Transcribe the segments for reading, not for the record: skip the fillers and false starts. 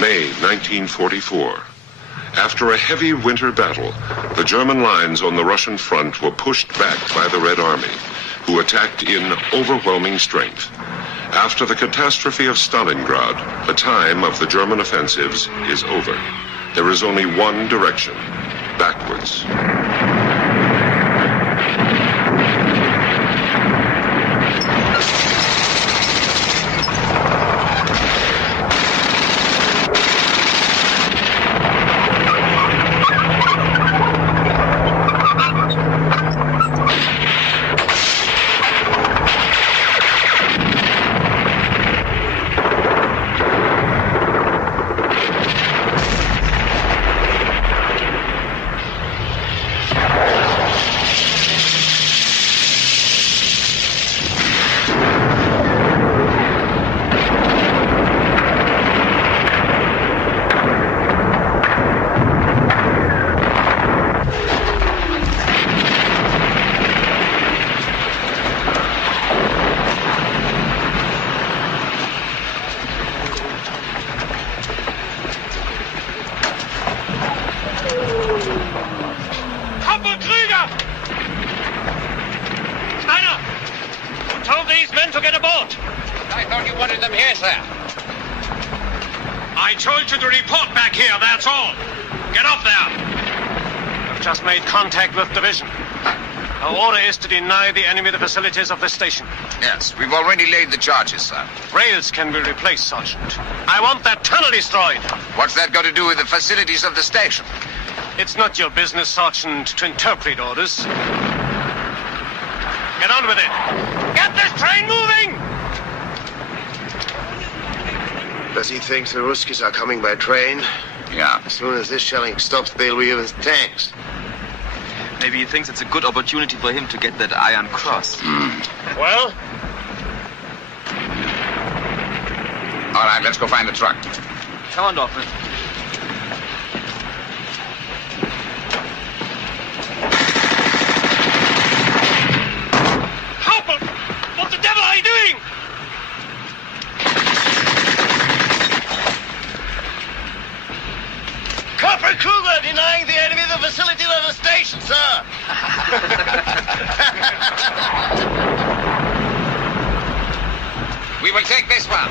May 1944. After a heavy winter battle, the German lines on the Russian front were pushed back by the Red Army, who attacked in overwhelming strength. After the catastrophe of Stalingrad, the time of the German offensives is over. There is only one direction: backwards. I told you to report back here, that's all. Get up there. I've just made contact with division. Our order is to deny the enemy the facilities of the station. Yes, we've already laid the charges, sir. Rails can be replaced, Sergeant. I want that tunnel destroyed. What's that got to do with the facilities of the station? It's not your business, Sergeant, to interpret orders. Get on with it. Get this train moving! Does he think the Ruskies are coming by train? Yeah. As soon as this shelling stops, they'll be with tanks. Maybe he thinks it's a good opportunity for him to get that Iron Cross. Well? All right, let's go find the truck. Come on, Dorfman. Hauptmann! What the devil are you doing? Corporal Kruger denying the enemy the facilities of the station, sir. We will take this one.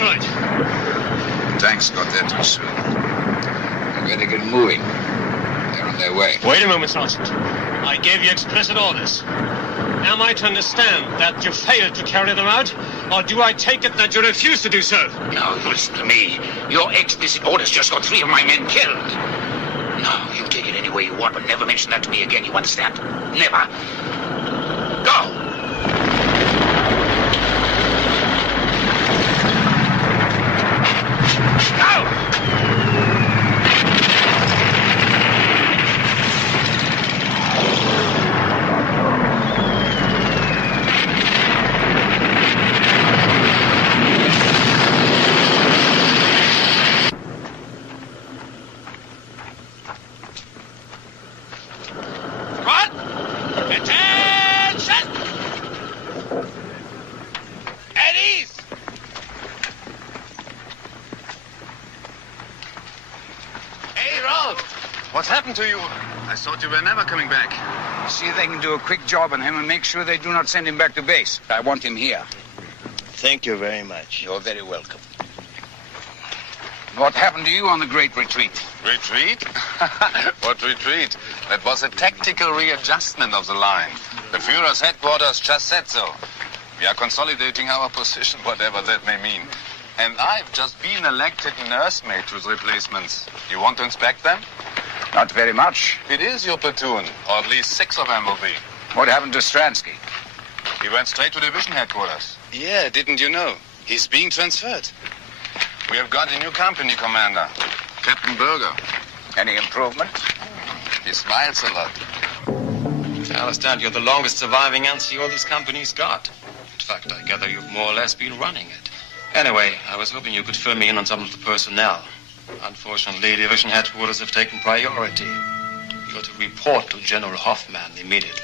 That's right. Tanks got there too soon. They better get moving. They're on their way. Wait a moment, Sergeant. I gave you explicit orders. Am I to understand that you failed to carry them out, or do I take it that you refuse to do so? Now, listen to me. Your explicit orders just got 3 of my men killed. No, you take it any way you want, but never mention that to me again, you understand? Never. Go! What's happened to you? I thought you were never coming back. See if they can do a quick job on him and make sure they do not send him back to base. I want him here. Thank you very much. You're very welcome. What happened to you on the Great Retreat? Retreat? What retreat? That was a tactical readjustment of the line. The Führer's headquarters just said so. We are consolidating our position, whatever that may mean. And I've just been elected nursemaid to the replacements. You want to inspect them? Not very much. It is your platoon, or at least 6 of them will be. What happened to Stransky? He went straight to division headquarters. Yeah, didn't you know? He's being transferred. We have got a new company commander, Captain Berger. Any improvement? He smiles a lot. I understand you're the longest surviving NCO this company's got. In fact, I gather you've more or less been running it. Anyway, I was hoping you could fill me in on some of the personnel. Unfortunately, division headquarters have taken priority. You're to report to General Hoffman immediately.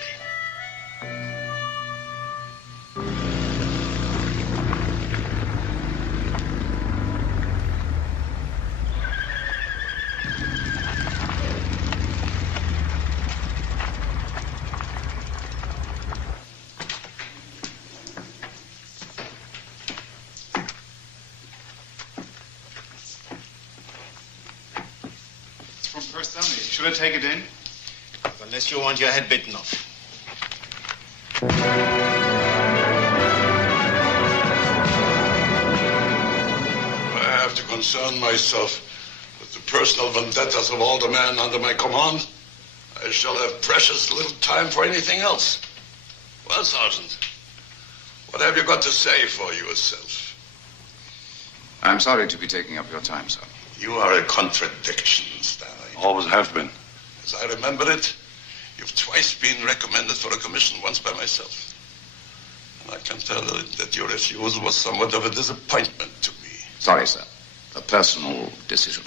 First only. Should I take it in? Unless you want your head bitten off. I have to concern myself with the personal vendettas of all the men under my command. I shall have precious little time for anything else. Well, Sergeant, what have you got to say for yourself? I'm sorry to be taking up your time, sir. You are a contradiction, Stanley. Always have been. As I remember it, you've twice been recommended for a commission, once by myself. And I can tell that your refusal was somewhat of a disappointment to me. Sorry, sir. A personal decision.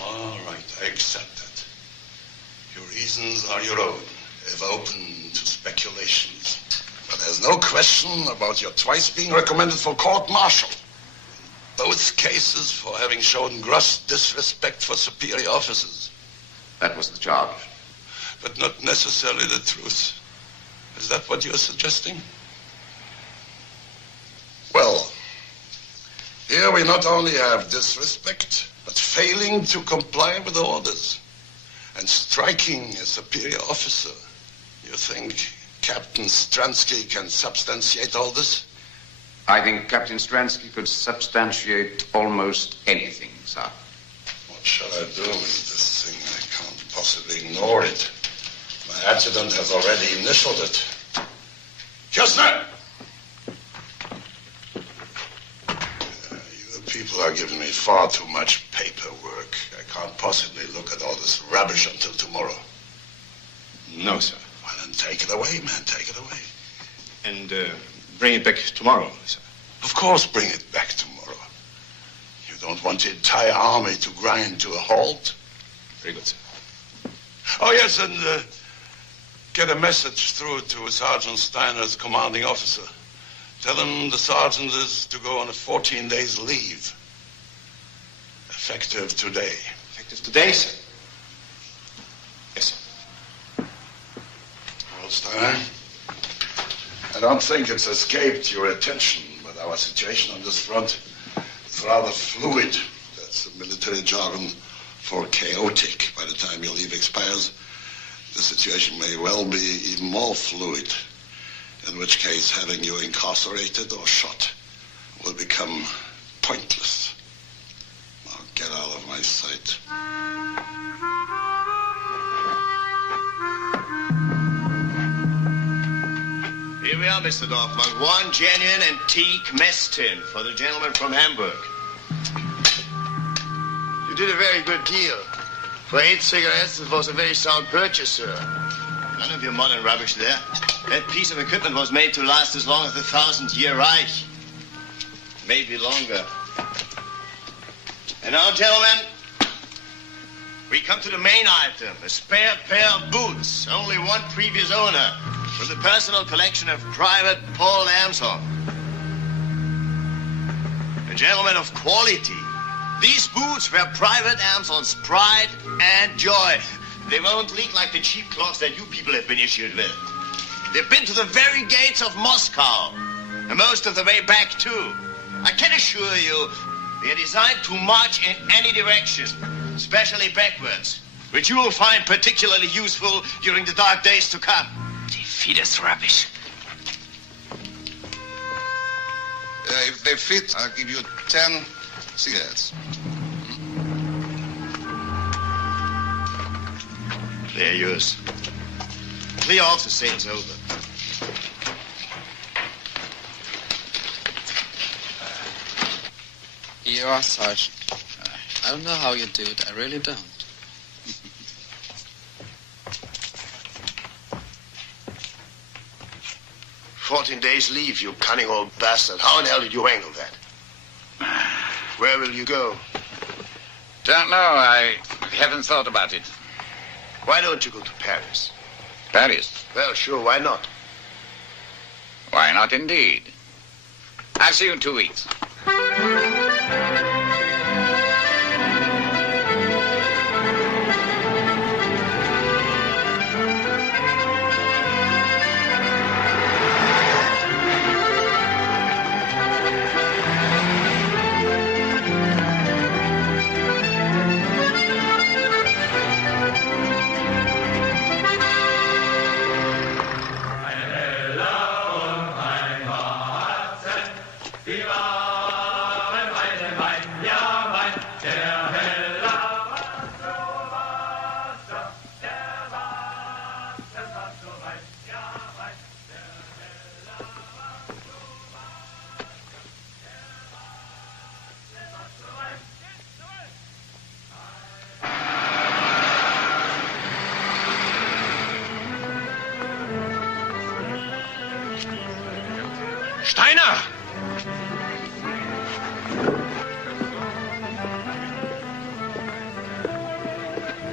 All right, I accept that. Your reasons are your own, ever open to speculations. But there's no question about your twice being recommended for court-martial. Both cases for having shown gross disrespect for superior officers. That was the charge. But not necessarily the truth. Is that what you're suggesting? Well, here we not only have disrespect, but failing to comply with the orders. And striking a superior officer. You think Captain Stransky can substantiate all this? I think Captain Stransky could substantiate almost anything, sir. What shall I do with this thing? I can't possibly ignore it. My adjutant has already initialed it. Kistner! You people are giving me far too much paperwork. I can't possibly look at all this rubbish until tomorrow. No, sir. Well, then take it away, man. Take it away. And bring it back tomorrow, sir. Of course, bring it back tomorrow. You don't want the entire army to grind to a halt? Very good, sir. Oh, yes, and get a message through to Sergeant Steiner's commanding officer. Tell him the sergeant is to go on a 14 days leave. Effective today. Effective today, sir? Yes, sir. Well, Steiner, I don't think it's escaped your attention, but our situation on this front is It's rather fluid. That's the military jargon for chaotic. By the time your leave expires, the situation may well be even more fluid, in which case having you incarcerated or shot will become pointless. Now get out of my sight. Here we are, Mr. Dorfman. One genuine antique mess tin for the gentleman from Hamburg. You did a very good deal. For 8 cigarettes, it was a very sound purchase, sir. None of your modern rubbish there. That piece of equipment was made to last as long as the 1,000-year Reich. Maybe longer. And now, gentlemen, we come to the main item, a spare pair of boots. Only one previous owner. From the personal collection of Private Paul Amson. A gentleman of quality. These boots were Private Amson's pride and joy. They won't leak like the cheap cloths that you people have been issued with. They've been to the very gates of Moscow. And most of the way back, too. I can assure you, they are designed to march in any direction, especially backwards, which you will find particularly useful during the dark days to come. Feed us rubbish. If they fit, I'll give you 10 cigarettes. They're yours. Clear off, the sale's over. You are, Sergeant. I don't know how you do it. I really don't. 14 days leave, you cunning old bastard. How in hell did you wrangle that? Where will you go? Don't know. I haven't thought about it. Why don't you go to Paris? Paris? Well, sure, why not? Why not indeed? I'll see you in 2 weeks. Steiner!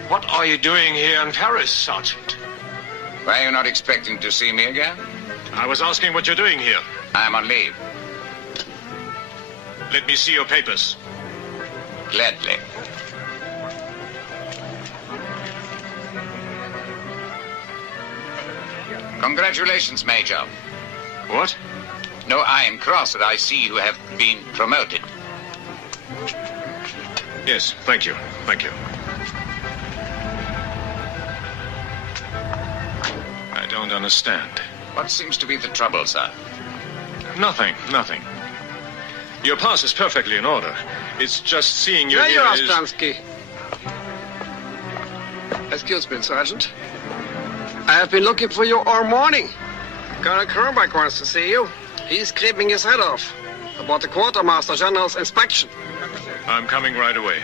What are you doing here in Paris, Sergeant? Were you not expecting to see me again? I was asking what you're doing here. I'm on leave. Let me see your papers. Gladly. Congratulations, Major. What? No iron cross that I see you have been promoted. Yes, thank you. Thank you. I don't understand. What seems to be the trouble, sir? Nothing. Your pass is perfectly in order. It's just seeing you There here you are, is... Stransky. Excuse me, Sergeant. I have been looking for you all morning. Colonel Kronberg wants to see you. He's creeping his head off about the Quartermaster General's inspection. I'm coming right away.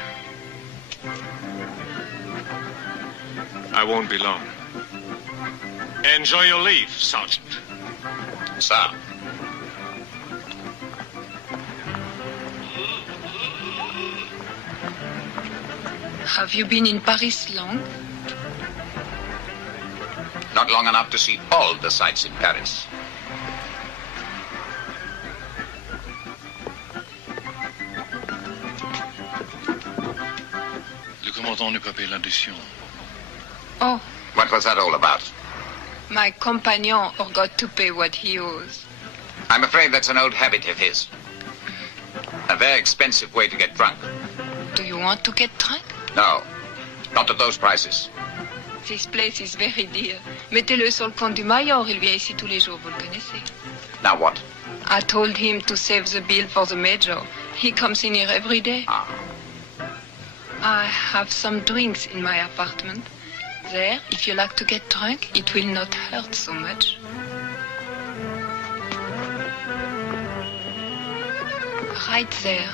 I won't be long. Enjoy your leave, Sergeant. Sir. Have you been in Paris long? Not long enough to see all the sights in Paris. Le commandant ne peut payer l'addition. Oh, What was that all about? my compagnon forgot to pay what he owes. I'm afraid that's an old habit of his. A very expensive way to get drunk. Do you want to get drunk? No, not at those prices. This place is very dear. Mettez-le sur le compte du Mayor. Il vient ici tous les jours, vous le connaissez. Now what? I told him to save the bill for the Major. He comes in here every day. Ah. I have some drinks in my apartment. There, if you like to get drunk, it will not hurt so much. Right there.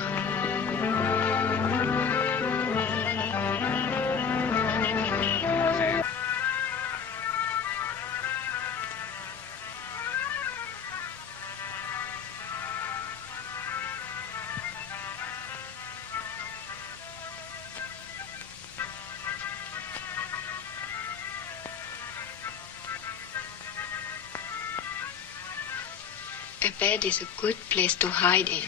A bed is a good place to hide in.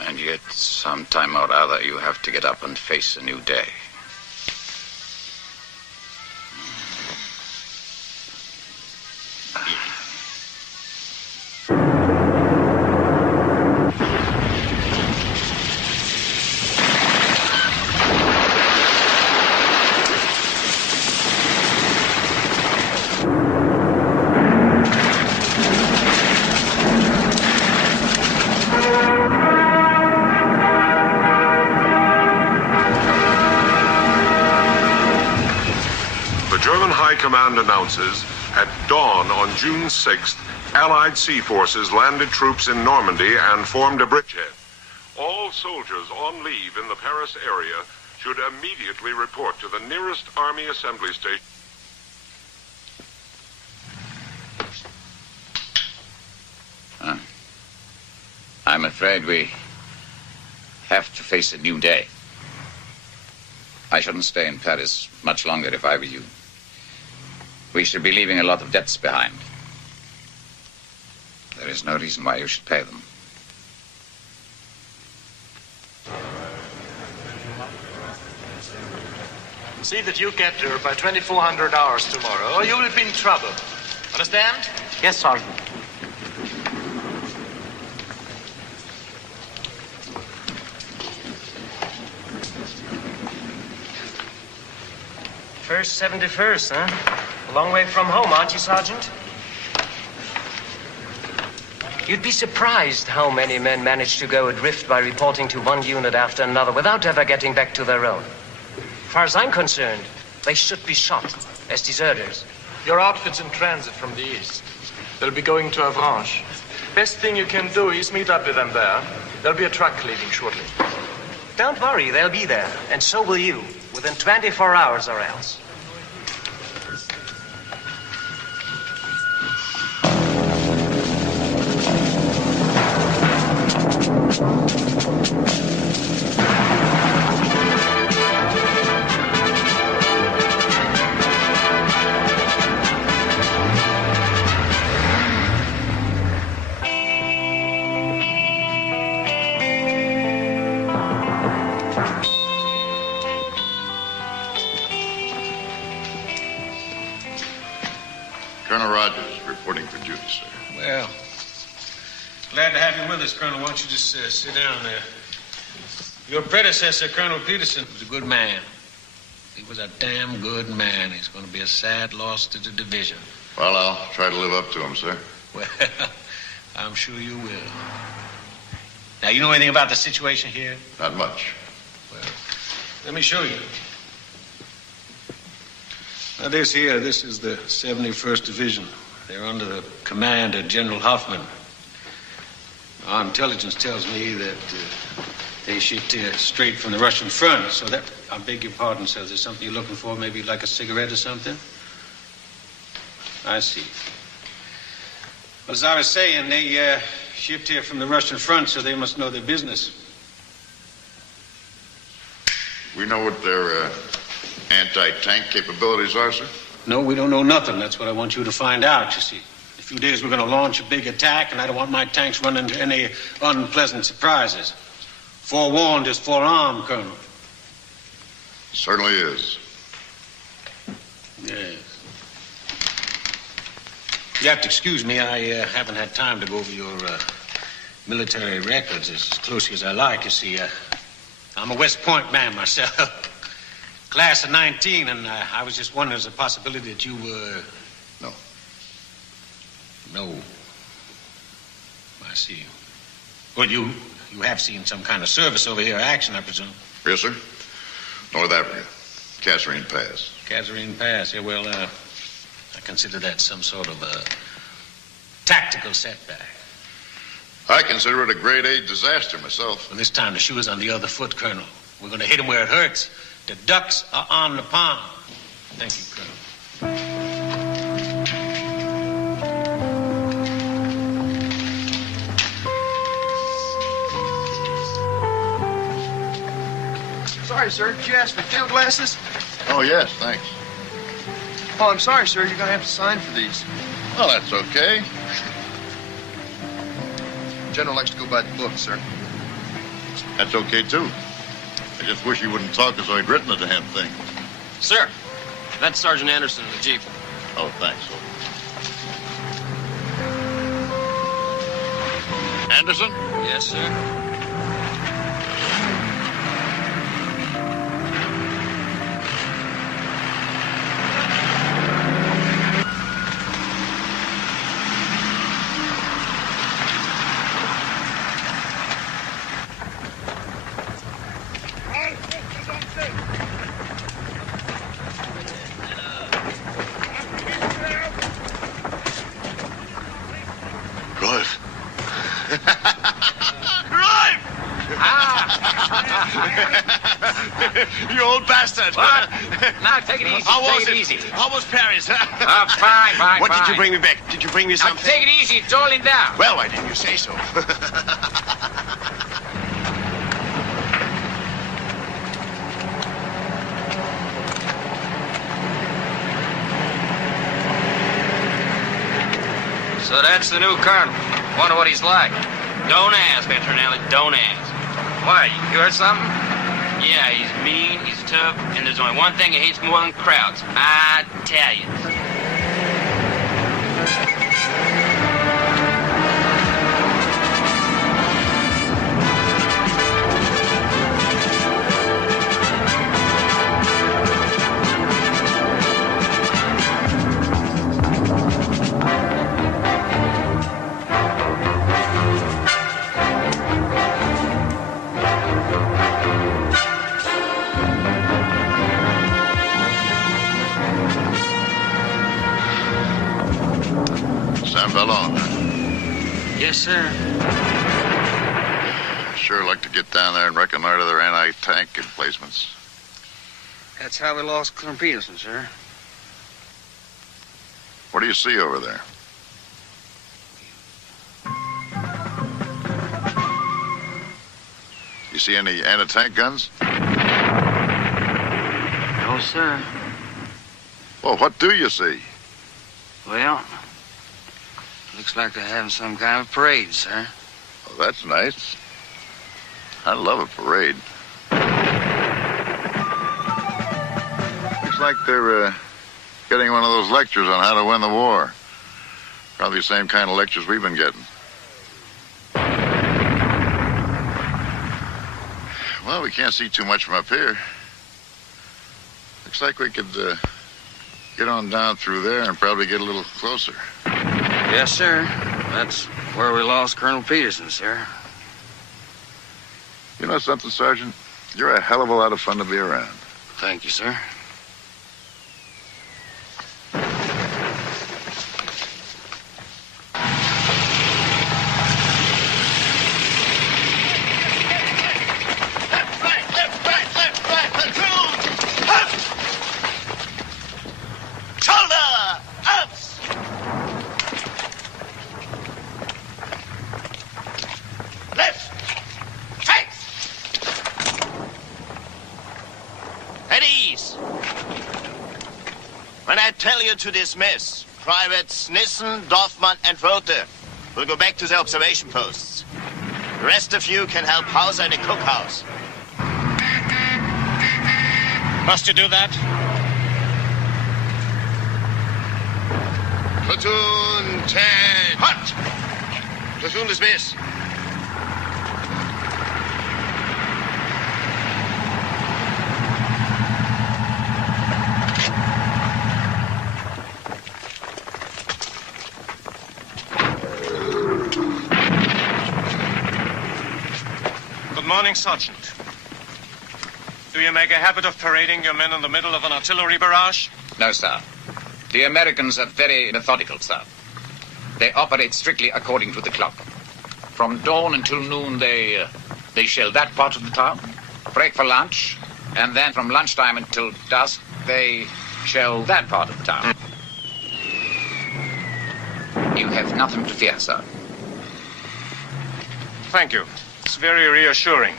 And yet, sometime or other, you have to get up and face a new day. Command announces, at dawn on June 6th, Allied sea forces landed troops in Normandy and formed a bridgehead. All soldiers on leave in the Paris area should immediately report to the nearest Army assembly station. I'm afraid we have to face a new day. I shouldn't stay in Paris much longer if I were you. We should be leaving a lot of debts behind. There is no reason why you should pay them. See that you get her by 2400 hours tomorrow, or you will be in trouble. Understand? Yes, Sergeant. First 71st, huh? A long way from home, aren't you, Sergeant? You'd be surprised how many men manage to go adrift by reporting to one unit after another without ever getting back to their own. As far as I'm concerned, they should be shot as deserters. Your outfit's in transit from the east. They'll be going to Avranches. Best thing you can do is meet up with them there. There'll be a truck leaving shortly. Don't worry, they'll be there. And so will you, within 24 hours or else. Colonel Rogers reporting for duty, sir. Well, glad to have you with us, Colonel. Why don't you just sit down there? Your predecessor, Colonel Peterson, was a good man. He was a damn good man. He's going to be a sad loss to the division. Well, I'll try to live up to him, sir. Well, I'm sure you will. Now, you know anything about the situation here? Not much. Well, let me show you. Now, this is the 71st Division. They're under the command of General Hoffman. Our intelligence tells me that they shipped here straight from the Russian front, so that, I beg your pardon, sir, is there something you're looking for, maybe like a cigarette or something? I see. Well, as I was saying, they shipped here from the Russian front, so they must know their business. We know what their anti-tank capabilities are, sir? No, we don't know nothing. That's what I want you to find out, you see. In a few days, we're going to launch a big attack, and I don't want my tanks running into any unpleasant surprises. Forewarned is forearmed, Colonel. Certainly is. Yes. You have to excuse me. I haven't had time to go over military records as closely as I like. You see, I'm a West Point man myself. Class of 19, and I was just wondering, there's a possibility that you were... No. No. I see. Well, you have seen some kind of service over here, action, I presume. Yes, sir. North Africa. Kasserine Pass. Kasserine Pass. Yeah, well, I consider that some sort of a tactical setback. I consider it a grade A disaster myself. Well, this time the shoe is on the other foot, Colonel. We're going to hit him where it hurts. The ducks are on the pond. Thank you, Colonel. Sorry, sir. Did you ask for field glasses? Oh, yes, thanks. Oh, I'm sorry, sir. You're going to have to sign for these. Well, that's okay. General likes to go by the book, sir. That's okay, too. I just wish you wouldn't talk as though I'd written the damn thing. Sir, that's Sergeant Anderson in the Jeep. Oh, thanks. Anderson? Yes, sir. You old bastard. What? Now, take it easy. Take it easy. How was Paris? Fine. What did you bring me back? Did you bring me something? Take it easy. It's all in down. Well, why didn't you say so? So that's the new colonel. Wonder what he's like. Don't ask, Petronelli. Don't ask. Why? You heard something? Yeah, he's mean, he's tough, and there's only one thing he hates more than crowds. I tell you. Yes, sir. Sure like to get down there and reconnoiter their anti-tank emplacements. That's how we lost Colonel Peterson, sir. What do you see over there? You see any anti-tank guns? No, sir. Well, what do you see? Well, looks like they're having some kind of parade, sir. Oh, that's nice. I love a parade. Looks like they're getting one of those lectures on how to win the war. Probably the same kind of lectures we've been getting. Well, we can't see too much from up here. Looks like we could get on down through there and probably get a little closer. Yes, sir. That's where we lost Colonel Peterson, sir. You know something, Sergeant? You're a hell of a lot of fun to be around. Thank you, sir. Tell you to dismiss. Privates Nissen, Dorfman, and Vote will go back to their observation posts. The rest of you can help Hauser in the cookhouse. Must you do that? Platoon 10. Hot! Platoon dismiss. morning, Sergeant. Do you make a habit of parading your men in the middle of an artillery barrage? No, sir. The Americans are very methodical, sir. They operate strictly according to the clock. From dawn until noon, they shell that part of the town, break for lunch, and then from lunchtime until dusk, they shell that part of the town. You have nothing to fear, sir. Thank you. It's very reassuring.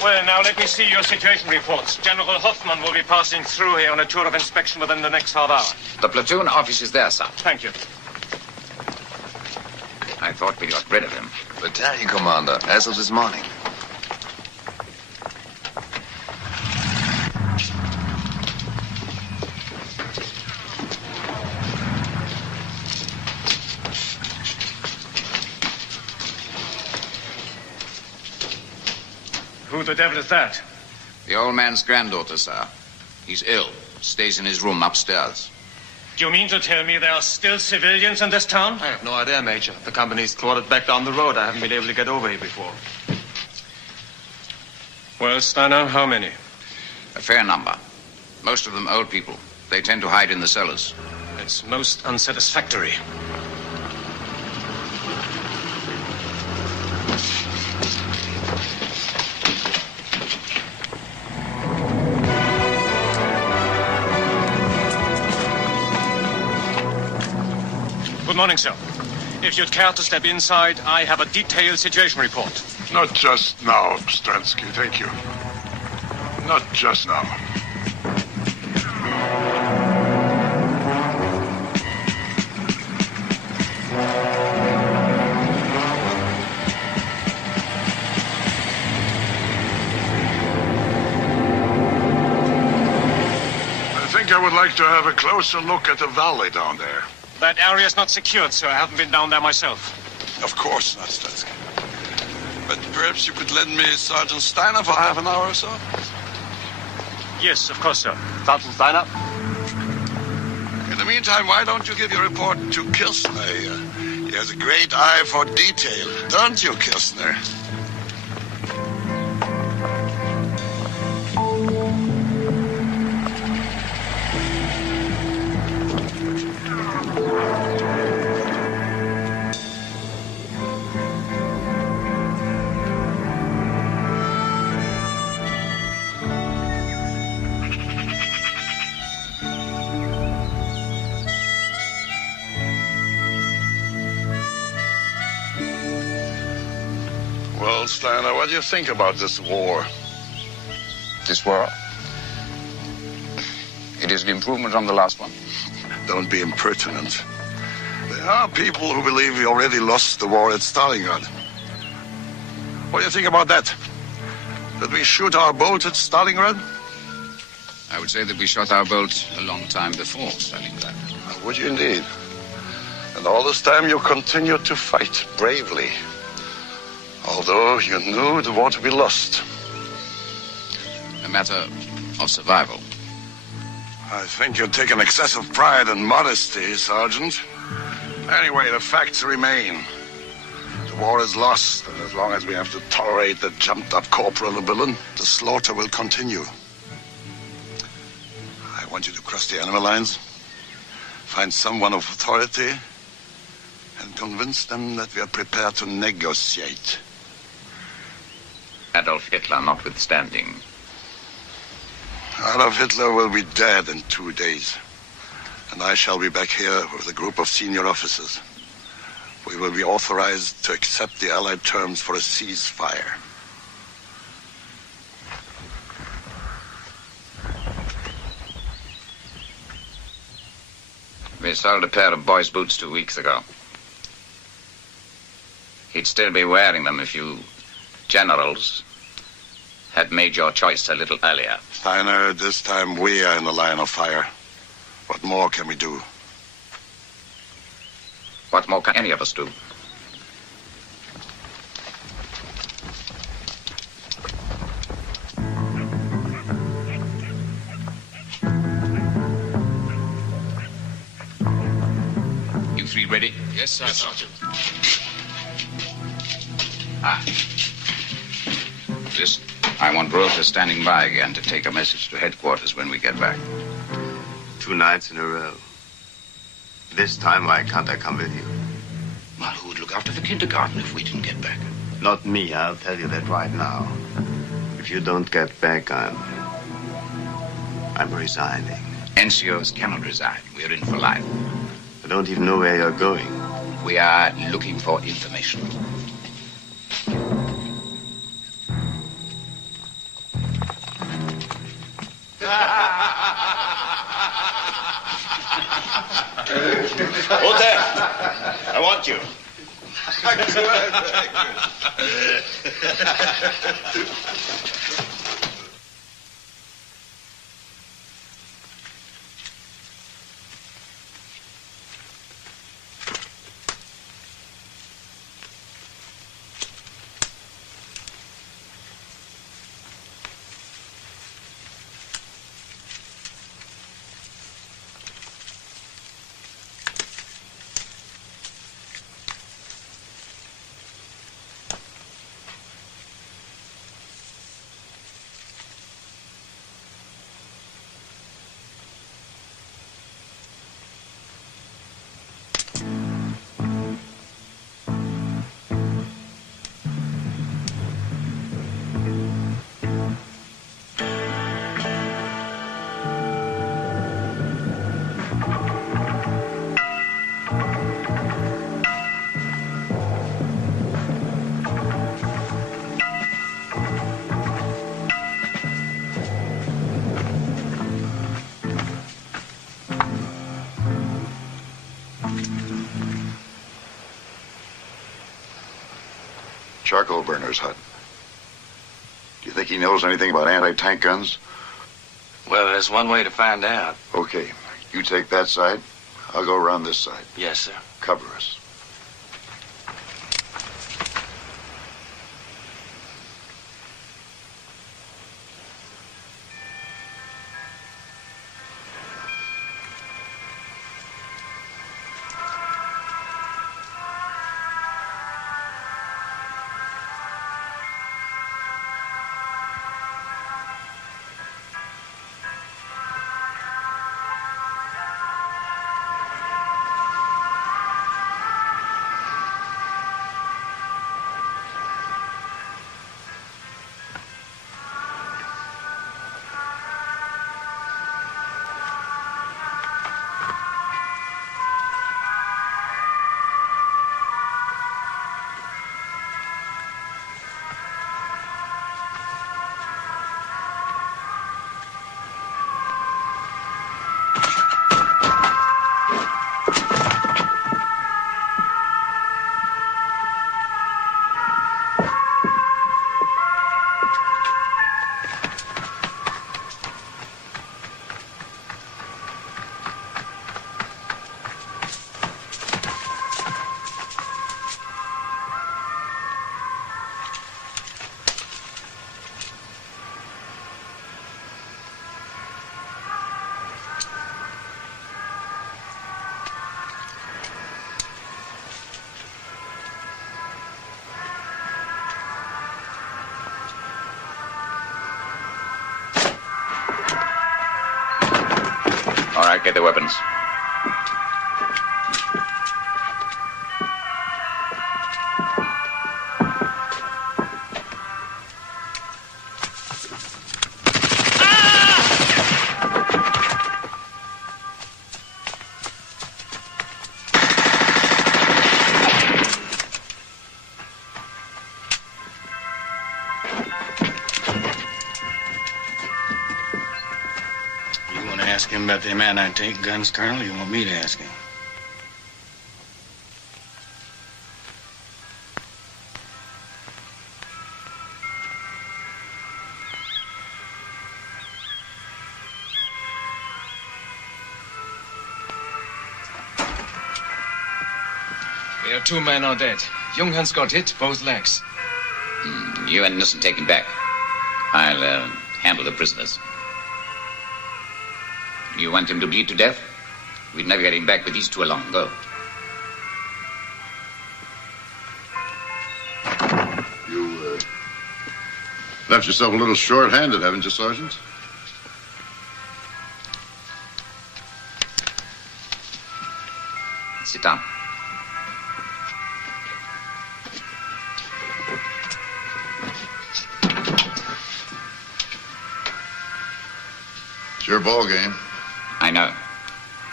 Well, now let me see your situation reports. General Hoffman will be passing through here on a tour of inspection within the next half hour. The platoon office is there, sir. Thank you. I thought we got rid of him. Battalion commander, as of this morning. Who the devil is that? The old man's granddaughter, sir. He's ill. Stays in his room upstairs. Do you mean to tell me there are still civilians in this town? I have no idea, Major. The company's quartered back down the road. I haven't been able to get over here before. Well, Steiner, how many? A fair number. Most of them old people. They tend to hide in the cellars. It's most unsatisfactory. Good morning, sir. If you'd care to step inside, I have a detailed situation report. Not just now, Stransky, thank you. Not just now. I think I would like to have a closer look at the valley down there. That area is not secured, sir. I haven't been down there myself. Of course not, Stransky. But perhaps you could lend me Sergeant Steiner for half an hour or so? Yes, of course, sir. Sergeant Steiner? In the meantime, why don't you give your report to Kirchner? He has a great eye for detail, don't you, Kirchner? Well, Steiner, what do you think about this war? This war? It is an improvement on the last one. Don't be impertinent. There are people who believe we already lost the war at Stalingrad. What do you think about that? Did we shoot our bolt at Stalingrad? I would say that we shot our bolt a long time before Stalingrad. Would you indeed? And all this time you continued to fight bravely. Although you knew the war to be lost. A matter of survival. I think you take an excessive pride and modesty, Sergeant. Anyway, the facts remain. The war is lost, and as long as we have to tolerate the jumped-up corporal and villain, the slaughter will continue. I want you to cross the enemy lines, find someone of authority, and convince them that we are prepared to negotiate. Adolf Hitler notwithstanding. Adolf Hitler will be dead in 2 days. And I shall be back here with a group of senior officers. We will be authorized to accept the Allied terms for a ceasefire. We sold a pair of boys' boots 2 weeks ago. He'd still be wearing them if you generals had made your choice a little earlier. Steiner, this time we are in the line of fire. What more can we do? What more can any of us do? You three ready? Yes, sir. Yes, Sergeant. Listen, I want Rota standing by again to take a message to headquarters when we get back. 2 nights in a row. This time, why can't I come with you? Well, who would look after the kindergarten if we didn't get back? Not me, I'll tell you that right now. If you don't get back, I'm resigning. NCOs cannot resign. We're in for life. I don't even know where you're going. We are looking for information. Hotel, I want you. Charcoal burner's hut. Do you think he knows anything about anti-tank guns? Well, there's one way to find out. Okay, you take that side. I'll go around this side. Yes, sir. Cover us. All right, get the weapons. Ask him about them anti-tank guns, Colonel, or you want me to ask him? There are 2 men are dead. Junghans got hit, both legs. You and Nissen taken back. I'll handle the prisoners. You want him to bleed to death? We'd never get him back with these 2 along. Go. Left yourself a little short-handed, haven't you, Sergeant? Sit down. It's your ball game. I know.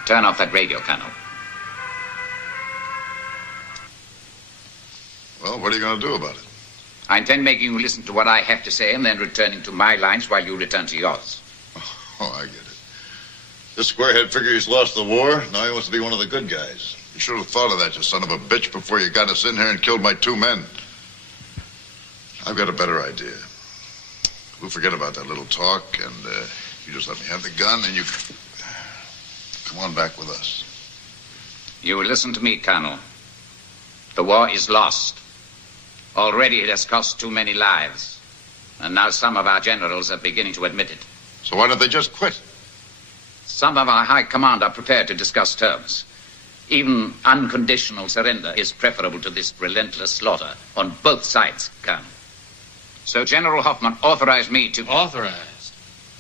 Turn off that radio, Colonel. Well, what are you going to do about it? I intend making you listen to what I have to say and then returning to my lines while you return to yours. Oh, I get it. This squarehead figure he's lost the war. Now he wants to be one of the good guys. You should have thought of that, you son of a bitch, before you got us in here and killed my 2 men. I've got a better idea. We'll forget about that little talk, and you just let me have the gun, and you come on back with us. You will listen to me, Colonel. The war is lost. Already it has cost too many lives. And now some of our generals are beginning to admit it. So why don't they just quit? Some of our high command are prepared to discuss terms. Even unconditional surrender is preferable to this relentless slaughter on both sides, Colonel. So General Hoffman authorized me to... Authorized?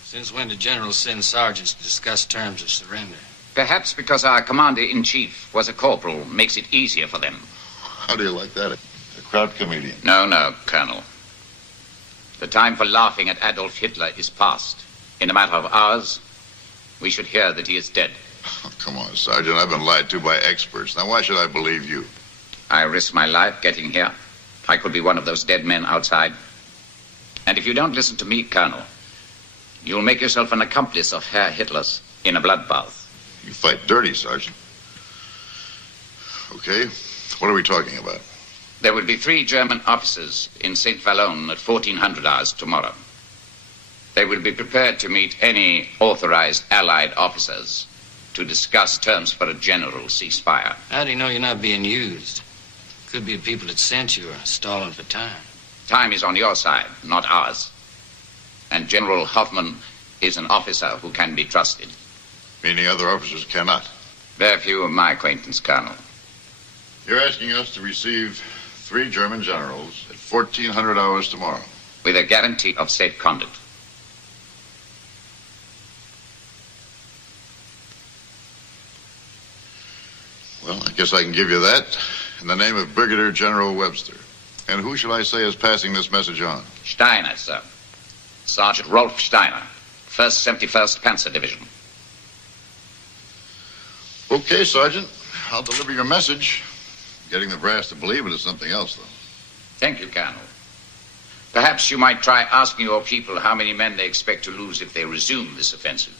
Since when did generals send sergeants to discuss terms of surrender? Perhaps because our commander-in-chief was a corporal makes it easier for them. How do you like that? A crowd comedian. No, Colonel. The time for laughing at Adolf Hitler is past. In a matter of hours, we should hear that he is dead. Oh, come on, Sergeant. I've been lied to by experts. Now, why should I believe you? I risked my life getting here. I could be one of those dead men outside. And if you don't listen to me, Colonel, you'll make yourself an accomplice of Herr Hitler's in a bloodbath. You fight dirty, Sergeant. Okay, what are we talking about? There will be 3 German officers in St. Vallon at 1400 hours tomorrow. They will be prepared to meet any authorized Allied officers to discuss terms for a general ceasefire. How do you know you're not being used? Could be people that sent you are stalling for time. Time is on your side, not ours. And General Hoffman is an officer who can be trusted. Meaning other officers cannot? Very few of my acquaintance, Colonel. You're asking us to receive 3 German generals at 1400 hours tomorrow. With a guarantee of safe conduct. Well, I guess I can give you that in the name of Brigadier General Webster. And who shall I say is passing this message on? Steiner, sir. Sergeant Rolf Steiner, 1st 71st Panzer Division. Okay, Sergeant. I'll deliver your message. Getting the brass to believe it is something else, though. Thank you, Colonel. Perhaps you might try asking your people how many men they expect to lose if they resume this offensive.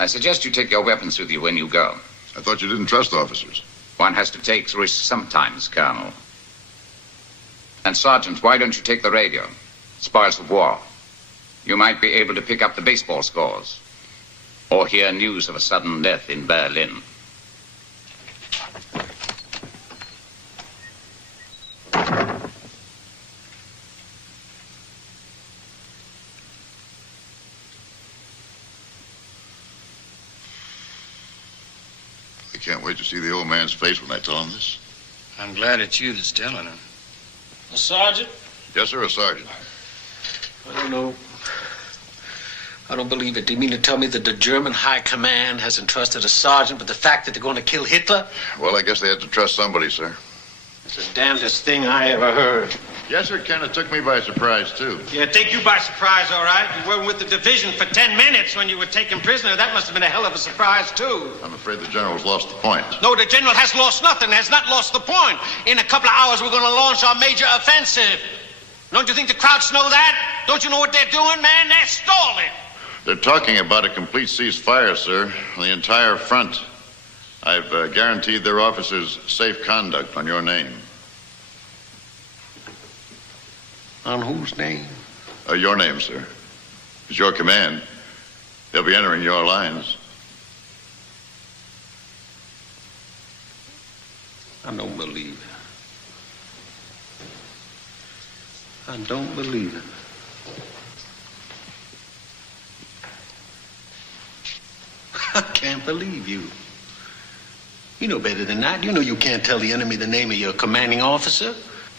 I suggest you take your weapons with you when you go. I thought you didn't trust officers. One has to take risks sometimes, Colonel. And, Sergeant, why don't you take the radio? Spoils of war. You might be able to pick up the baseball scores. Or hear news of a sudden death in Berlin. I can't wait to see the old man's face when I tell him this. I'm glad it's you that's telling him. A sergeant? Yes, sir, a sergeant. I don't know. I don't believe it. Do you mean to tell me that the German high command has entrusted a sergeant with the fact that they're going to kill Hitler? Well, I guess they had to trust somebody, sir. It's the damnedest thing I ever heard. Yes, sir, it kind of took me by surprise, too. Yeah, take you by surprise, all right. You were with the division for 10 minutes when you were taken prisoner. That must have been a hell of a surprise, too. I'm afraid the general's lost the point. No, the general has lost nothing, has not lost the point. In a couple of hours, we're going to launch our major offensive. Don't you think the Krauts know that? Don't you know what they're doing, man? They're stalling. They're talking about a complete ceasefire, sir, on the entire front. I've guaranteed their officers safe conduct on your name. On whose name? Your name, sir. It's your command. They'll be entering your lines. I don't believe it. I don't believe it. I can't believe you. You know better than that. You know you can't tell the enemy the name of your commanding officer.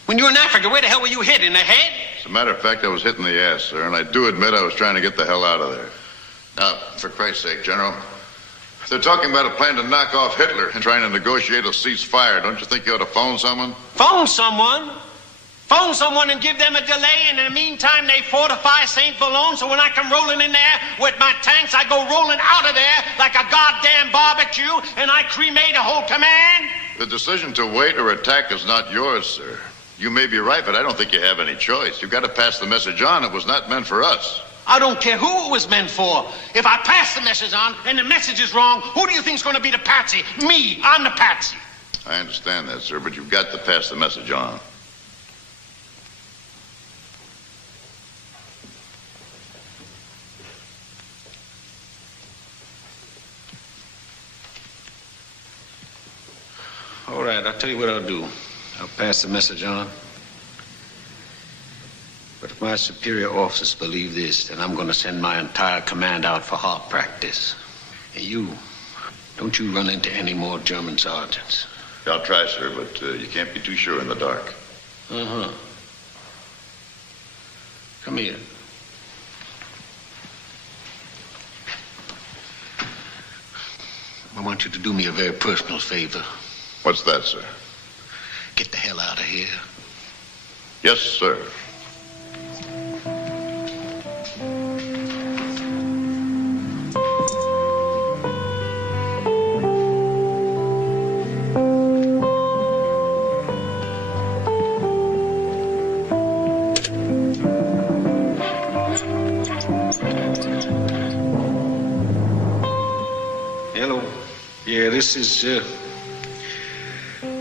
When you were in Africa, where the hell were you hit? In the head? As a matter of fact, I was hitting the ass, sir, and I do admit I was trying to get the hell out of there. Now, for Christ's sake, General, they're talking about a plan to knock off Hitler and trying to negotiate a ceasefire. Don't you think you ought to phone someone? Phone someone? Phone someone and give them a delay, and in the meantime, they fortify St. Boulogne, so when I come rolling in there with my tanks, I go rolling out of there like a goddamn barbecue, and I cremate a whole command? The decision to wait or attack is not yours, sir. You may be right, but I don't think you have any choice. You've got to pass the message on. It was not meant for us. I don't care who it was meant for. If I pass the message on and the message is wrong, who do you think's going to be the patsy? Me. I'm the patsy. I understand that, sir, but you've got to pass the message on. All right, I'll tell you what I'll do. I'll pass the message on. But if my superior officers believe this, then I'm going to send my entire command out for hard practice. And you, don't you run into any more German sergeants. I'll try, sir, but you can't be too sure in the dark. Uh-huh. Come here. I want you to do me a very personal favor. What's that, sir? Get the hell out of here. Yes, sir. Hello. Yeah, this is,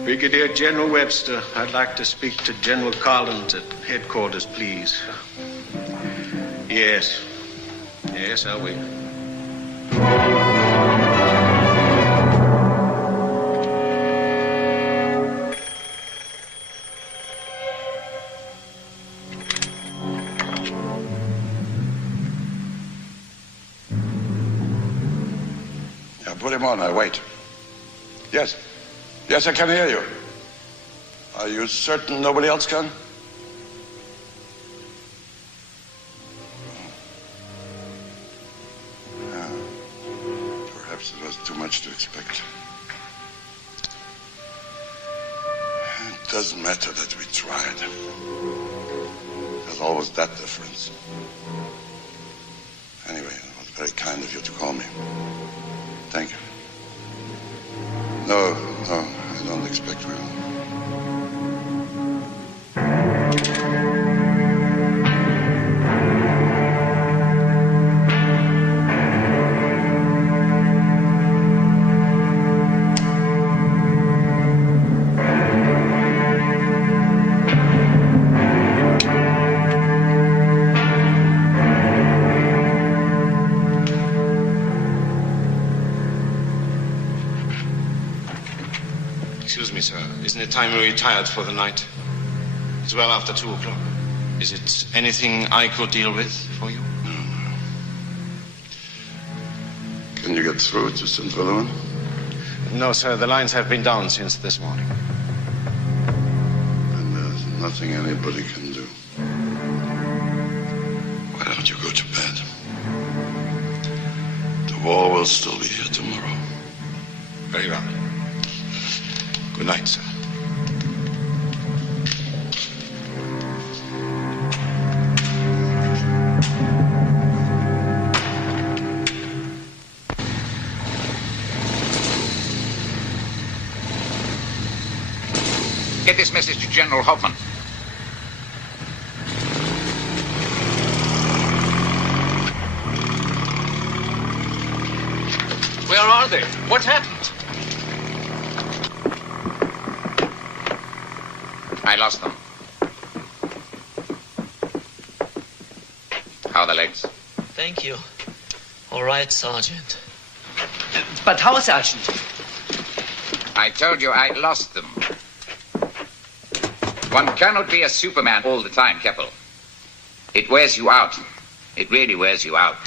Brigadier General Webster. I'd like to speak to General Collins at headquarters, please. Yes. Yes, I'll wait. Yeah, put him on. I wait. Yes. Yes, I can hear you. Are you certain nobody else can? Yeah. Perhaps it was too much to expect. It doesn't matter that we tried. There's always that difference. Anyway, it was very kind of you to call me. Thank you. No, I don't expect we will. Excuse me, sir. Isn't it time we retired for the night? It's well after 2 o'clock. Is it anything I could deal with for you? Can you get through to St. Boulogne? No, sir. The lines have been down since this morning. And there's nothing anybody can do. Why don't you go to bed? The war will still be here tomorrow. Very well. Good night, sir. Get this message to General Hoffman. Where are they? What happened? I lost them. How are the legs? Thank you. All right, Sergeant. But how, Sergeant? I told you I lost them. One cannot be a Superman all the time, Keppel. It wears you out. It really wears you out.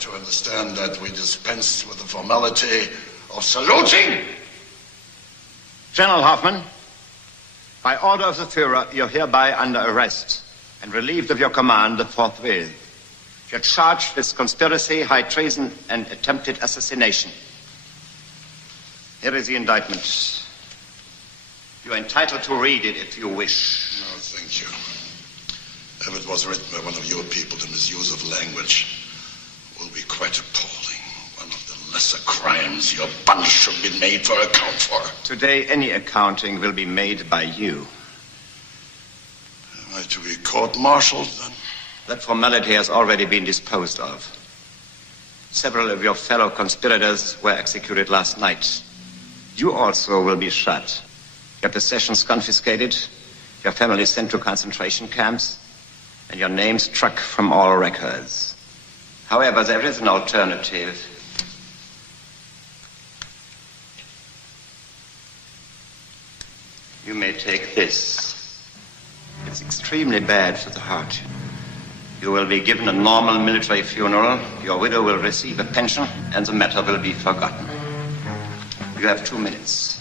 to understand that we dispense with the formality of saluting? General Hoffman, by order of the Führer, you're hereby under arrest and relieved of your command forthwith. You're charged with conspiracy, high treason, and attempted assassination. Here is the indictment. You're entitled to read it if you wish. No, thank you. If it was written by one of your people, the misuse of language will be quite appalling. One of the lesser crimes your bunch should be made for account for. Today, any accounting will be made by you. Am I to be court-martialed, then? That formality has already been disposed of. Several of your fellow conspirators were executed last night. You also will be shot. Your possessions confiscated, your family sent to concentration camps, and your name struck from all records. However, there is an alternative. You may take this. It's extremely bad for the heart. You will be given a normal military funeral, your widow will receive a pension, and the matter will be forgotten. You have 2 minutes.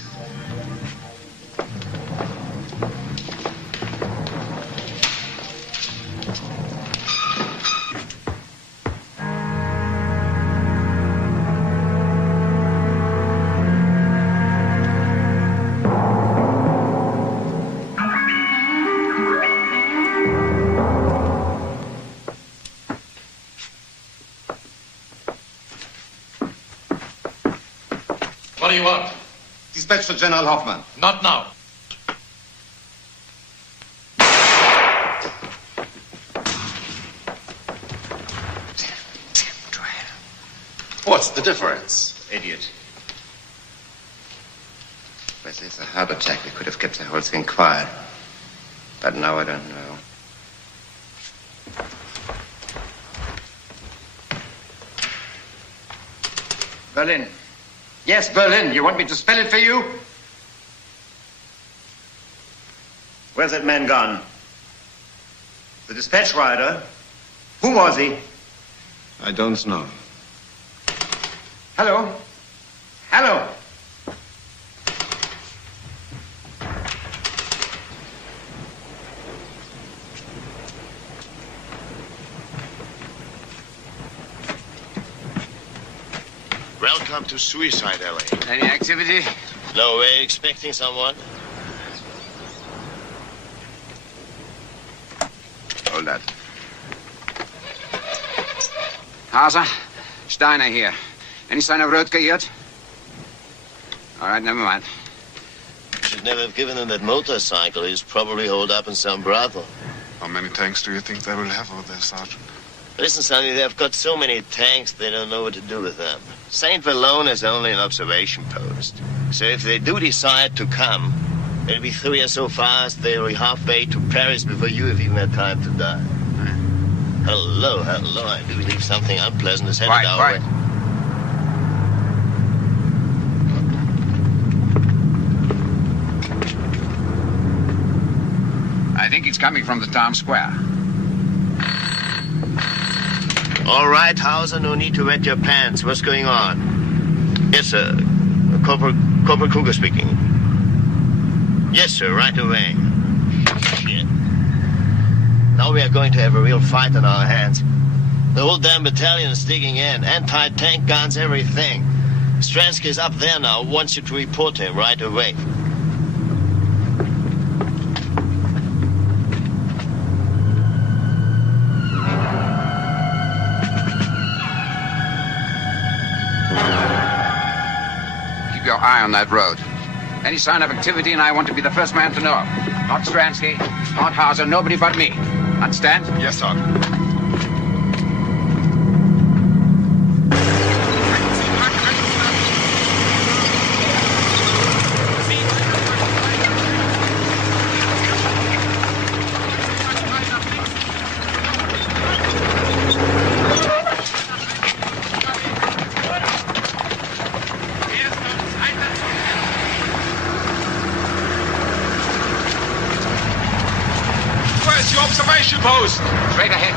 What do you want? Dispatch to General Hoffman. Not now. What's the difference? Idiot. If it's a heart attack, we could have kept the whole thing quiet. But now I don't know. Berlin. Yes, Berlin. You want me to spell it for you? Where's that man gone? The dispatch rider? Who was he? I don't know. Hello? Hello? Welcome to Suicide Alley. Any activity? No, we're expecting someone. Hold that. Hauser, Steiner here. Any sign of Röttger yet? All right, never mind. Should never have given him that motorcycle. He's probably holed up in some brothel. How many tanks do you think they will have over there, Sergeant? Listen, Sonny, they've got so many tanks, they don't know what to do with them. St. Valone is only an observation post. So if they do decide to come, they'll be through here so fast they'll be halfway to Paris before you have even had time to die. Hello, hello. I do believe something unpleasant is headed our way. I think it's coming from the town square. All right, Hauser, no need to wet your pants. What's going on? Yes, sir. Corporal Kruger speaking. Yes, sir, right away. Shit. Now we are going to have a real fight on our hands. The whole damn battalion is digging in. Anti-tank guns, everything. Stransky is up there now. Wants you to report to him right away. Your eye on that road. Any sign of activity and I want to be the first man to know. Not Stransky, not Hauser, nobody but me. Understand? Yes, Sergeant. Observation post! Straight ahead.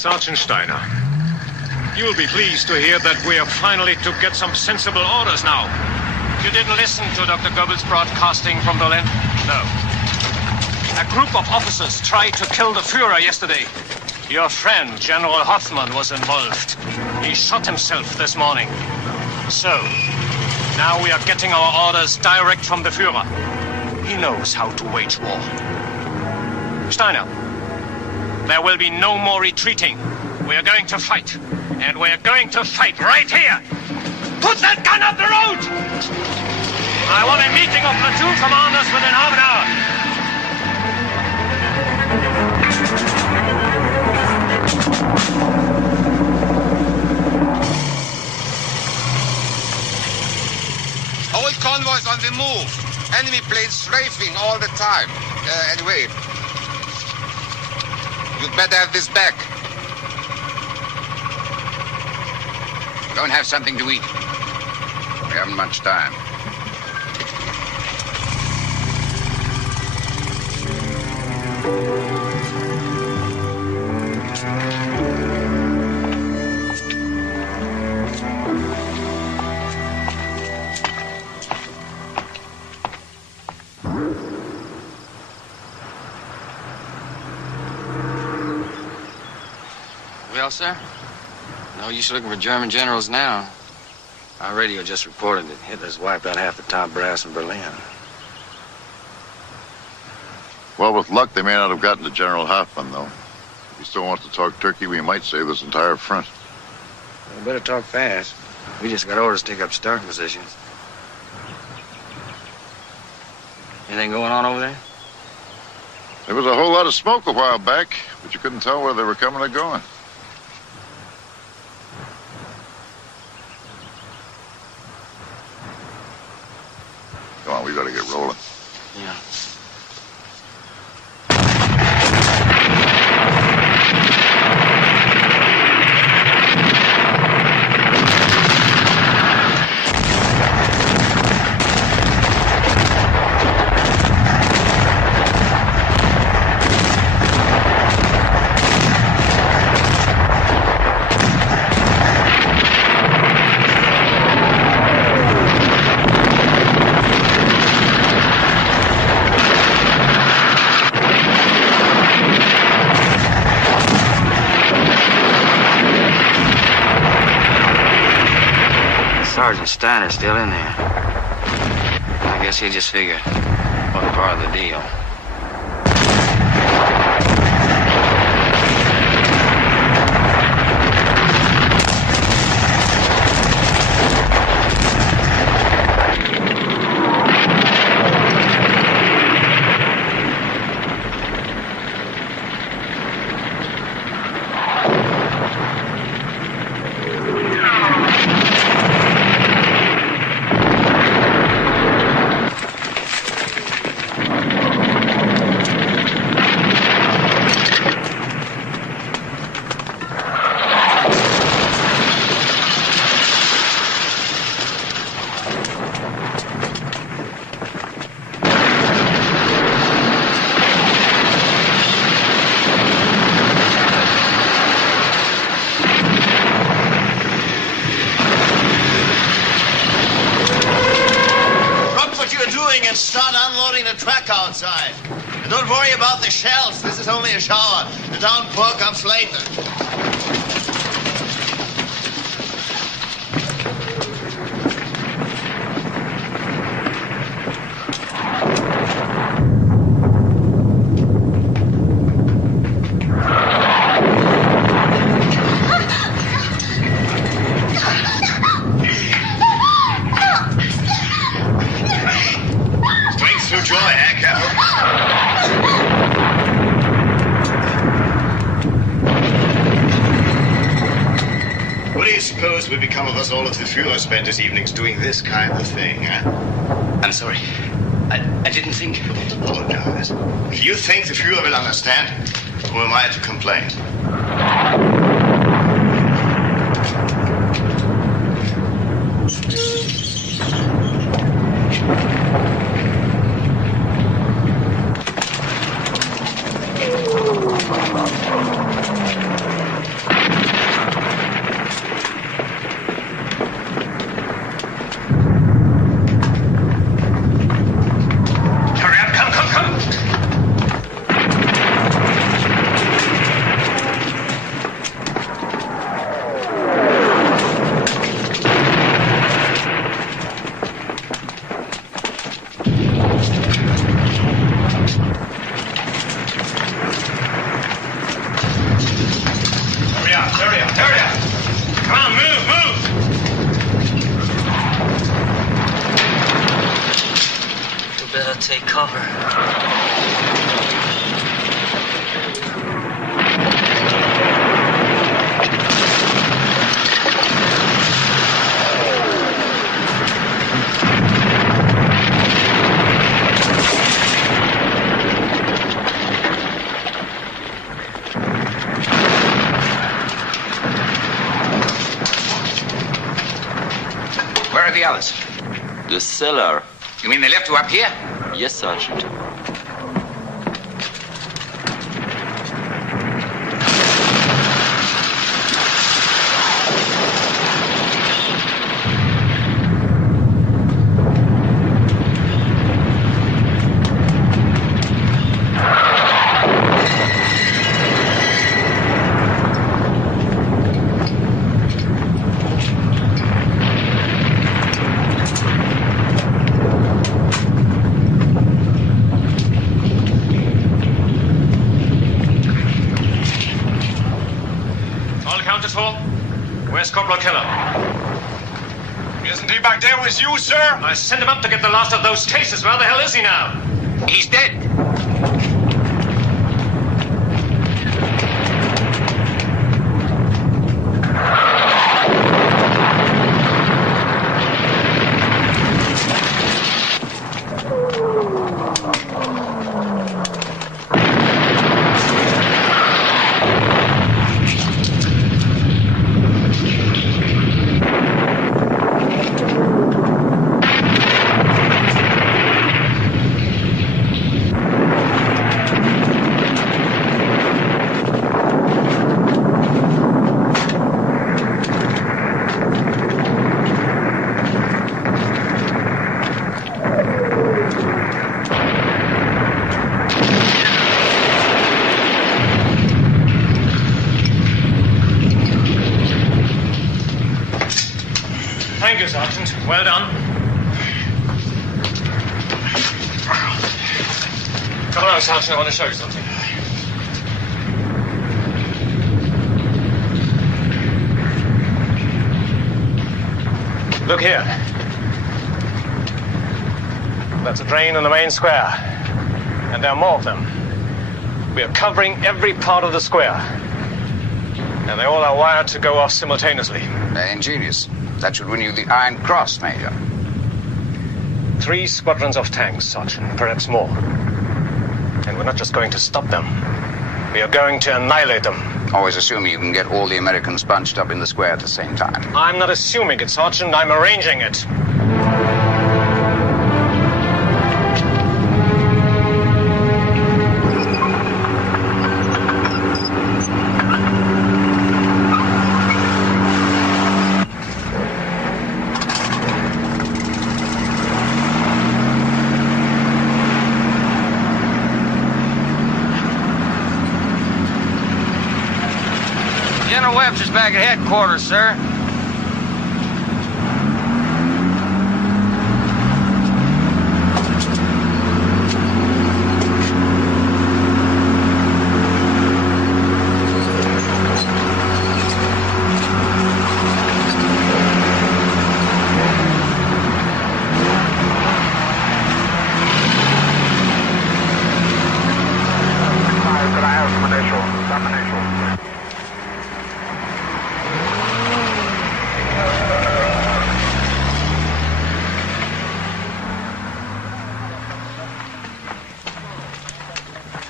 Sergeant Steiner, you'll be pleased to hear that we are finally to get some sensible orders now. You didn't listen to Dr. Goebbels' broadcasting from Berlin? No. A group of officers tried to kill the Führer yesterday. Your friend, General Hoffmann, was involved. He shot himself this morning. So, now we are getting our orders direct from the Führer. He knows how to wage war. Steiner, there will be no more retreating. We are going to fight. And we are going to fight right here. Put that gun up the road! I want a meeting of platoon commanders within half an hour. Whole convoys on the move. Enemy planes strafing all the time. Anyway, you'd better have this back. Don't have something to eat. We haven't much time. Well, sir? No use looking for German generals now. Our radio just reported that Hitler's wiped out half the top brass in Berlin. Well, with luck, they may not have gotten to General Hoffmann, though. If he still wants to talk turkey, we might save this entire front. We better talk fast. We just got orders to take up starting positions. Anything going on over there? There was a whole lot of smoke a while back, but you couldn't tell where they were coming or going. Come on, we gotta get rolling. Yeah. Sergeant Steiner's still in there. I guess he just figured what part of the deal. And start unloading the truck outside. And don't worry about the shells. This is only a shower. The downpour comes later. Would become of us all if the Führer spent his evenings doing this kind of thing, huh? I'm sorry. I didn't think. Don't apologize. If you think the Führer will understand, who am I to complain? The cellar. You mean they left you up here? Yes, Sergeant. Where's Corporal Keller? Isn't he back there with you, sir? I sent him up to get the last of those cases. Where the hell is he now? He's dead. Thank you, Sergeant. Well done. Come along, Sergeant. I want to show you something. Look here. That's a drain in the main square. And there are more of them. We are covering every part of the square. And they all are wired to go off simultaneously. Ingenious. That should win you the Iron Cross, Major. 3 squadrons of tanks, Sergeant, perhaps more. And we're not just going to stop them. We are going to annihilate them. Always assuming you can get all the Americans bunched up in the square at the same time. I'm not assuming it, Sergeant. I'm arranging it. General Webb's is back at headquarters, sir.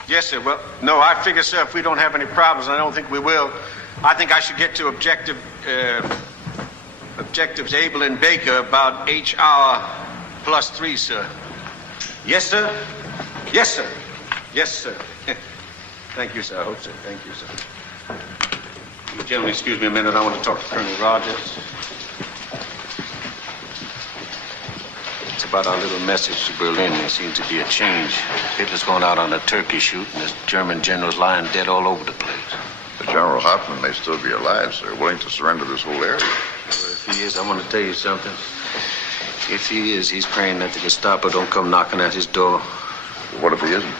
Yes, sir. Well, no, I figure, sir, if we don't have any problems, and I don't think we will, I think I should get to objectives Able and Baker about H hour +3, sir. Yes, sir? Yes, sir. Yes, sir. Thank you, sir. I hope so. Thank you, sir. You gentlemen, excuse me a minute. I want to talk to Colonel Rogers. It's about our little message to Berlin. There seems to be a change. Hitler's going out on a turkey shoot, and this German general's lying dead all over the place. But General Hoffman may still be alive, sir, willing to surrender this whole area. Well, if he is, I want to tell you something. If he is, he's praying that the Gestapo don't come knocking at his door. Well, what if he isn't?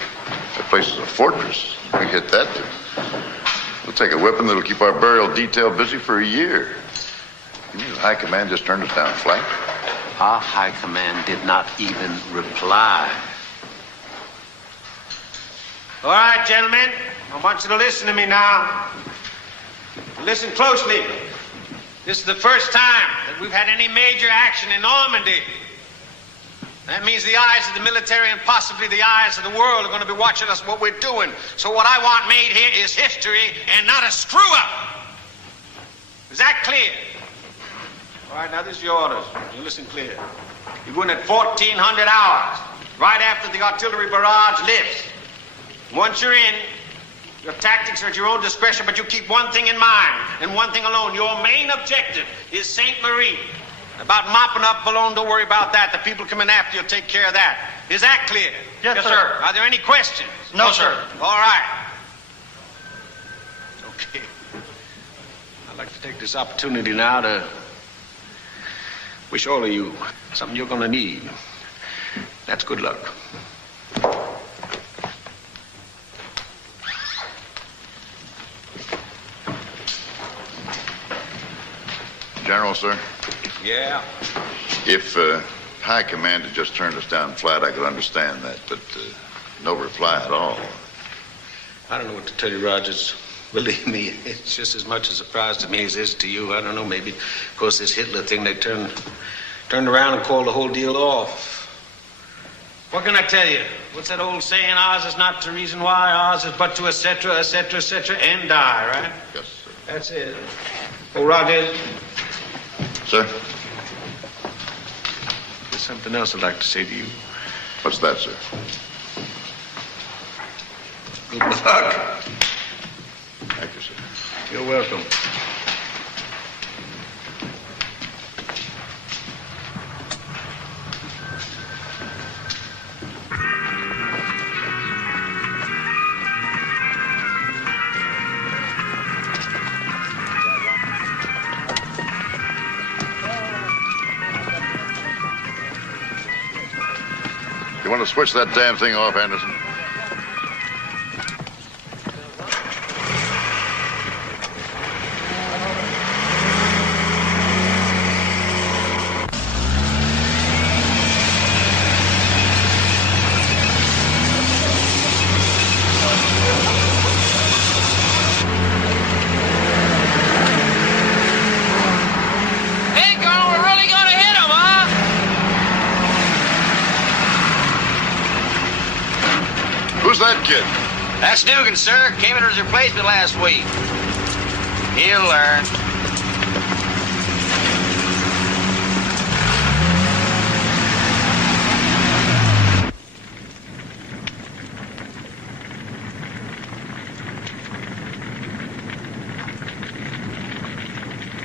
That place is a fortress. We hit that, we'll take a weapon that'll keep our burial detail busy for a year. You mean the High Command just turned us down flat? Our High Command did not even reply. All right, gentlemen, I want you to listen to me now. Listen closely. This is the first time that we've had any major action in Normandy. That means the eyes of the military and possibly the eyes of the world are going to be watching us, what we're doing. So what I want made here is history and not a screw-up. Is that clear? All right, now this is your orders. You listen clear. You go in at 1400 hours, right after the artillery barrage lifts. Once you're in, your tactics are at your own discretion, but you keep one thing in mind, and one thing alone. Your main objective is St. Marie. About mopping up Boulogne, don't worry about that. The people coming after you will take care of that. Is that clear? Yes, sir. Are there any questions? No, sir. All right. Okay. I'd like to take this opportunity now to wish all of you something you're going to need. That's good luck. General, sir, Yeah? if High Command had just turned us down flat, I could understand that, but no reply at all. I don't know what to tell you, Rogers. Believe me, it's just as much a surprise to me as it is to you. I don't know, maybe, of course, this Hitler thing, they turned around and called the whole deal off. What can I tell you? What's that old saying? Ours is not to reason why, ours is but to et cetera, and die, right? Yes, sir. That's it. Oh, Rogers. Sir? There's something else I'd like to say to you. What's that, sir? Good luck. Thank you, sir. You're welcome. You want to switch that damn thing off, Anderson? Who's that kid? That's Dugan, sir. Came in as replacement last week. He'll learn.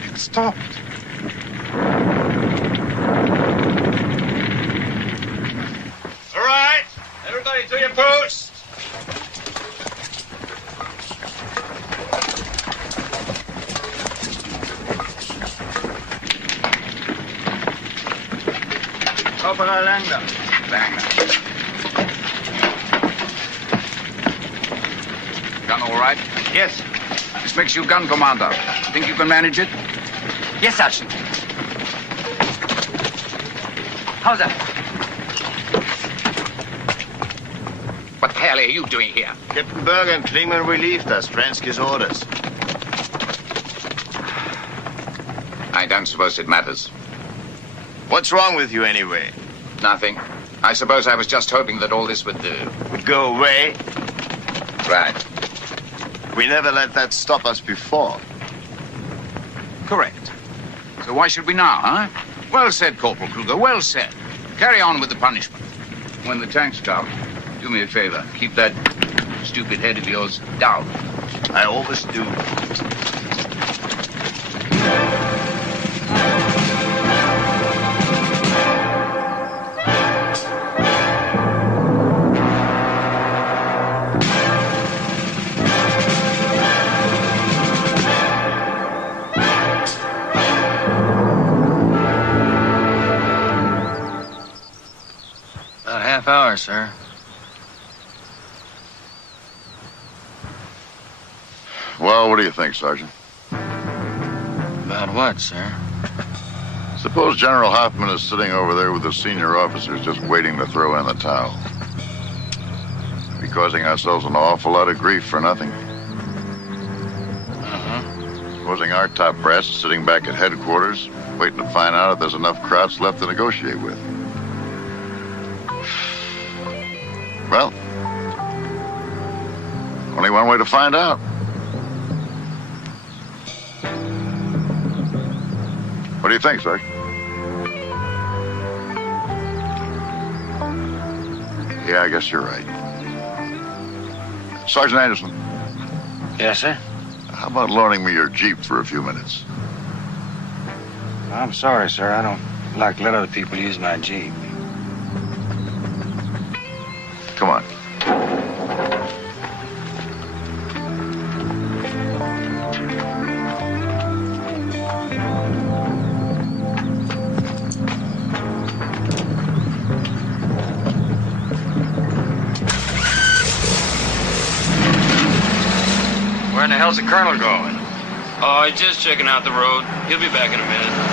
It stopped. All right. Everybody to your posts. Corporal Langer. Gun all right? Yes. This makes you gun commander. Think you can manage it? Yes, Sergeant. How's that? What the hell are you doing here? Captain Berger and Klingman relieved us. Stransky's orders. I don't suppose it matters. What's wrong with you anyway? Nothing. I suppose I was just hoping that all this would go away? Right. We never let that stop us before. Correct. So why should we now, huh? Well said, Corporal Kruger. Well said. Carry on with the punishment. When the tanks come, do me a favor. Keep that stupid head of yours down. I always do. About a half hour, sir. Well, what do you think, Sergeant? About what, sir? Suppose General Hoffman is sitting over there with the senior officers just waiting to throw in the towel. We're causing ourselves an awful lot of grief for nothing. Supposing our top brass is sitting back at headquarters, waiting to find out if there's enough Krauts left to negotiate with. Well, only one way to find out. What do you think, Sergeant? Yeah, I guess you're right. Sergeant Anderson. Yes, sir? How about loaning me your Jeep for a few minutes? I'm sorry, sir. I don't like to let other people use my Jeep. Come on. Where in the hell's the colonel going? Oh, he's just checking out the road. He'll be back in a minute.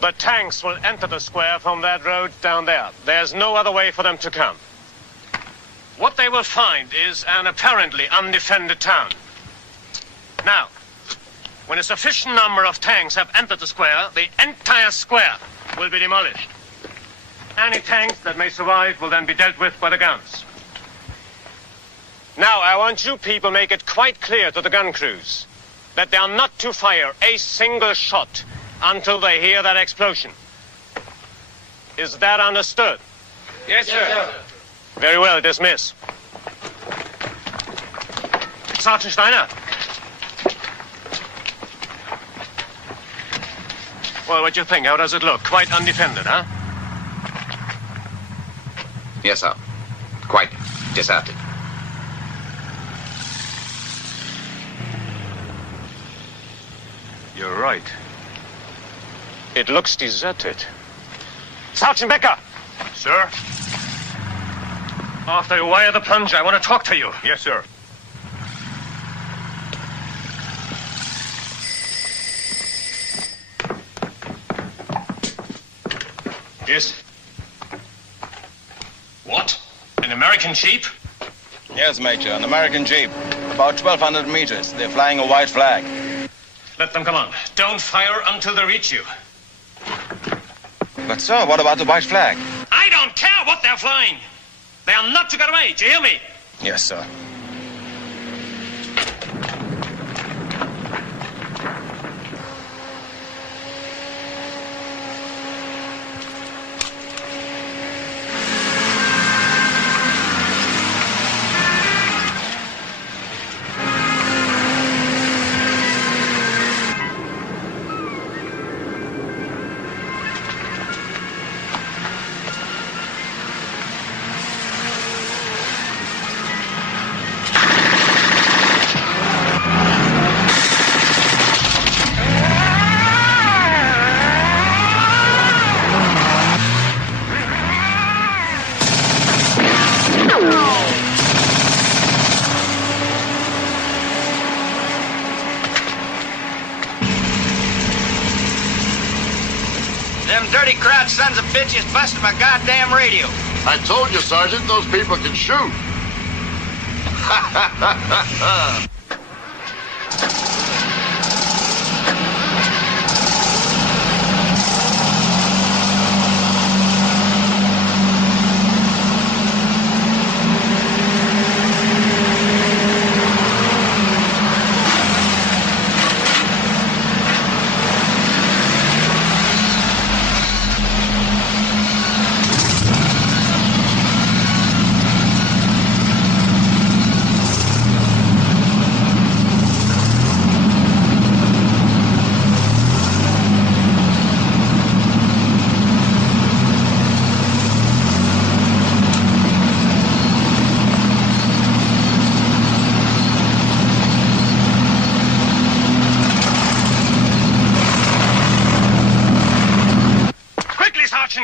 The tanks will enter the square from that road down there. There's no other way for them to come. What they will find is an apparently undefended town. Now, when a sufficient number of tanks have entered the square, the entire square will be demolished. Any tanks that may survive will then be dealt with by the guns. Now, I want you people make it quite clear to the gun crews that they are not to fire a single shot until they hear that explosion. Is that understood? Yes, sir. Very well, dismiss. Sergeant Steiner. Well, what do you think? How does it look? Quite undefended, huh? Yes, sir. Quite deserted. You're right. It looks deserted. Sergeant Becker! Sir? After you wire the plunge, I want to talk to you. Yes, sir. Yes. What? An American Jeep? Yes, Major, an American Jeep. About 1,200 meters. They're flying a white flag. Let them come on. Don't fire until they reach you. But, sir, what about the white flag? I don't care what they're flying. They are not to get away. Do you hear me? Yes, sir. Dirty crowd sons of bitches busted my goddamn radio. I told you, Sergeant, those people can shoot.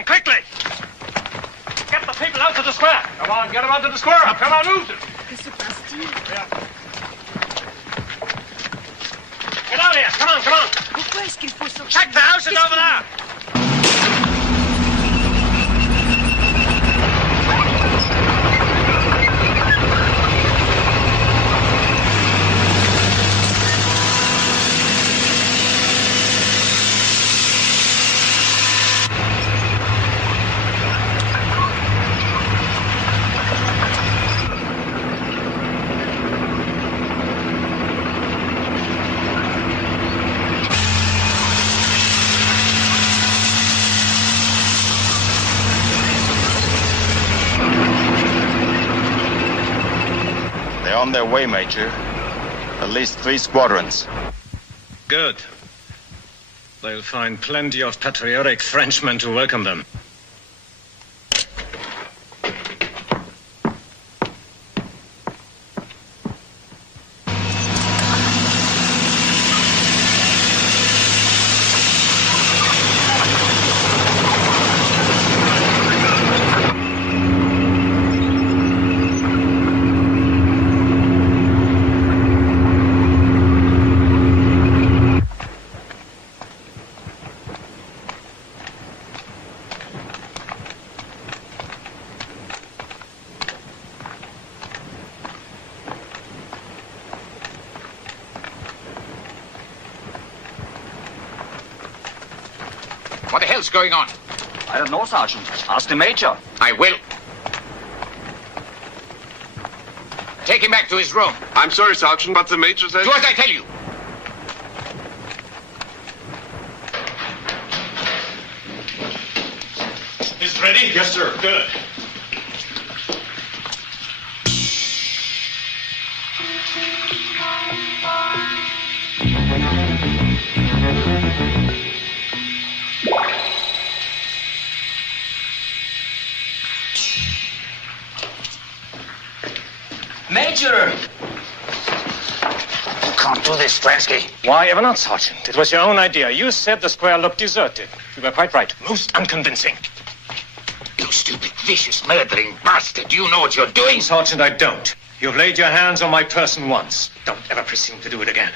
Quickly! Get the people out to the square! Come on, get them out to the square! Come on, move them! Qu'est-ce qui se passe-t-il? Get out here! Come on, come on! Pourquoi est-ce qu'il faut sortir? Check the houses over there! on their way, Major. At least 3 squadrons. Good. They'll find plenty of patriotic Frenchmen to welcome them. What the hell's going on? I don't know, Sergeant. Ask the Major. I will. Take him back to his room. I'm sorry, Sergeant, but the Major says... Do as I tell you. Is it ready? Yes, sir. Good. Major! You can't do this, Stransky. Why ever not, Sergeant? It was your own idea. You said the square looked deserted. You were quite right. Most unconvincing. You stupid, vicious, murdering bastard. Do you know what you're doing? Sergeant, I don't. You've laid your hands on my person once. Don't ever presume to do it again.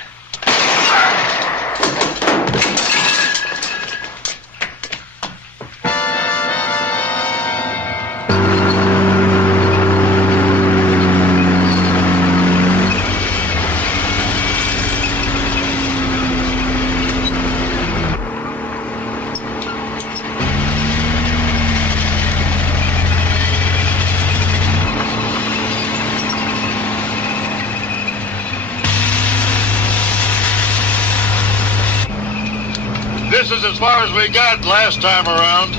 This is as far as we got last time around.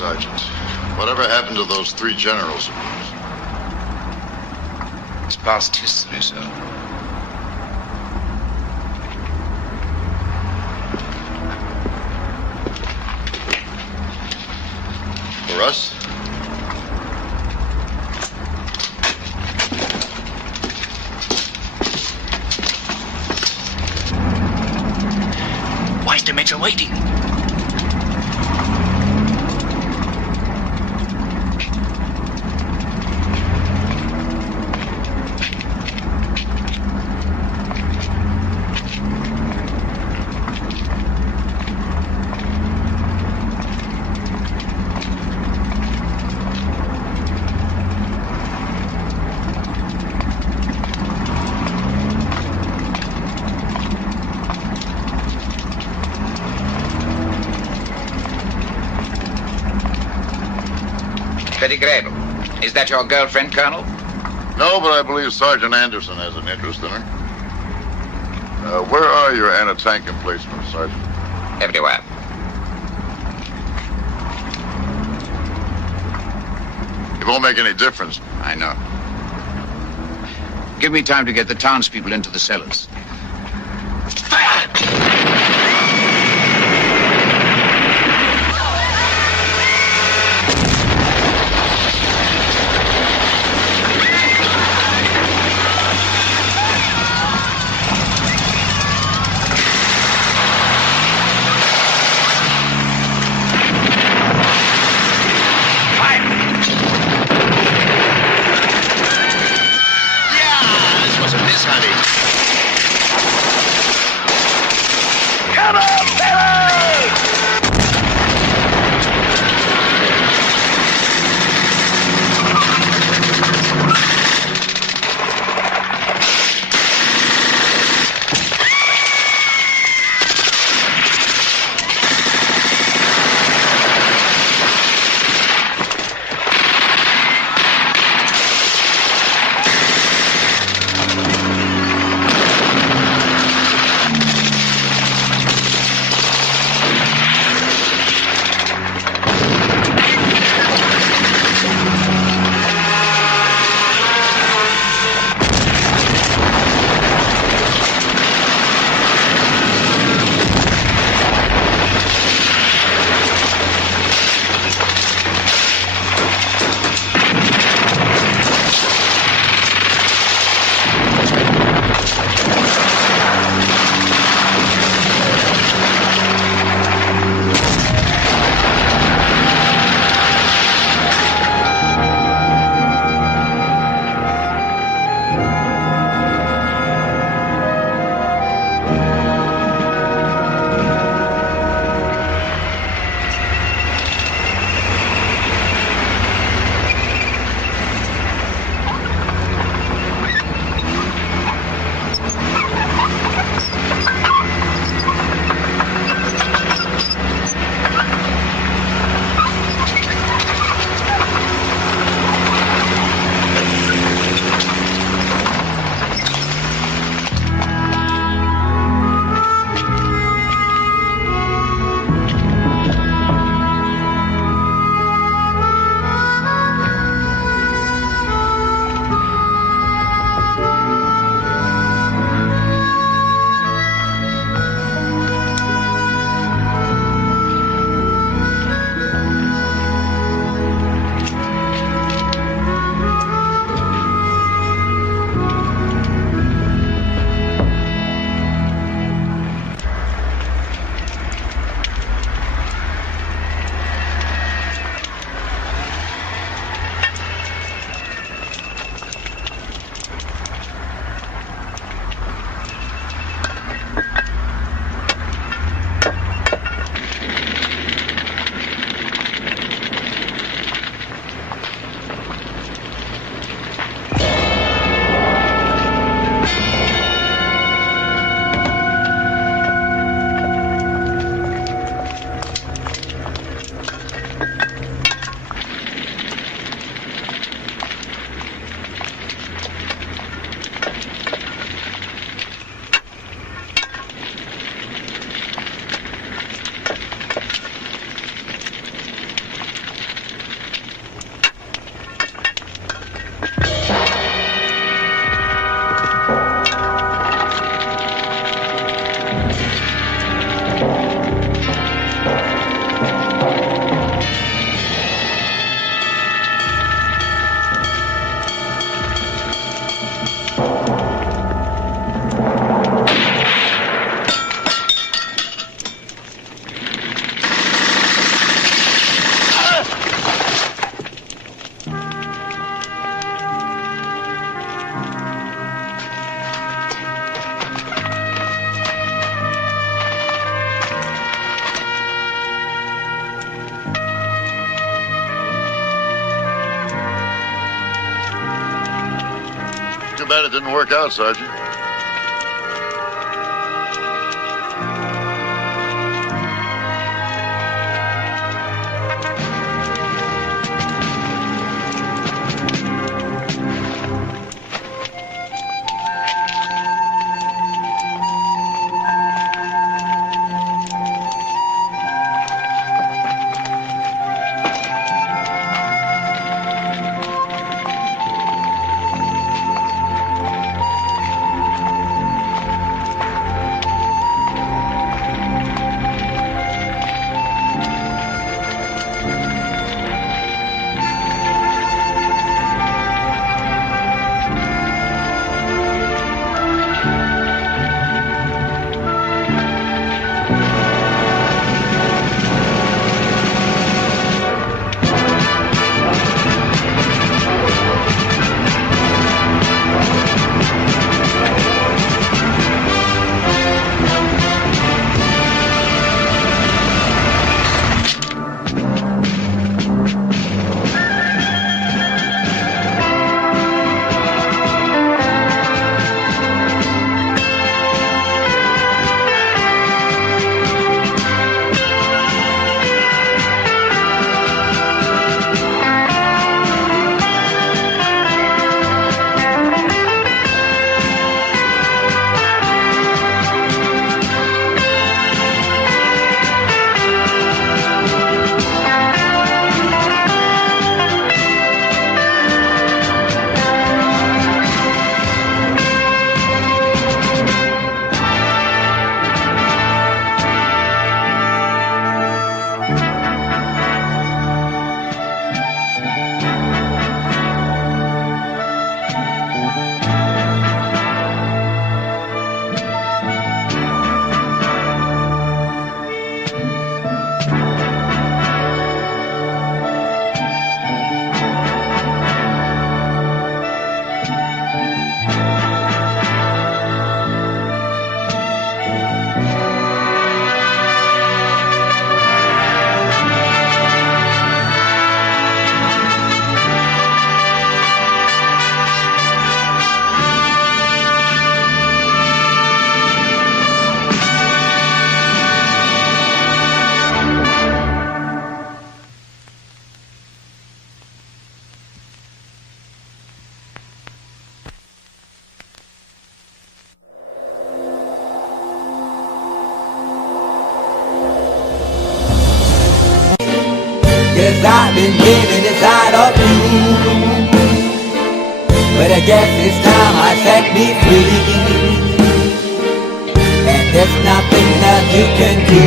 Sergeant? Whatever happened to those 3 generals of yours? It's past history, sir. For us? Why is the Major waiting? Pettigrew, is that your girlfriend, Colonel? No, but I believe Sergeant Anderson has an interest in her. Where are your anti-tank emplacements, Sergeant? Everywhere. It won't make any difference. I know. Give me time to get the townspeople into the cellars. bad it didn't work out, Sergeant. Cause I've been living inside of you, but I guess it's time I set me free, and there's nothing that you can do.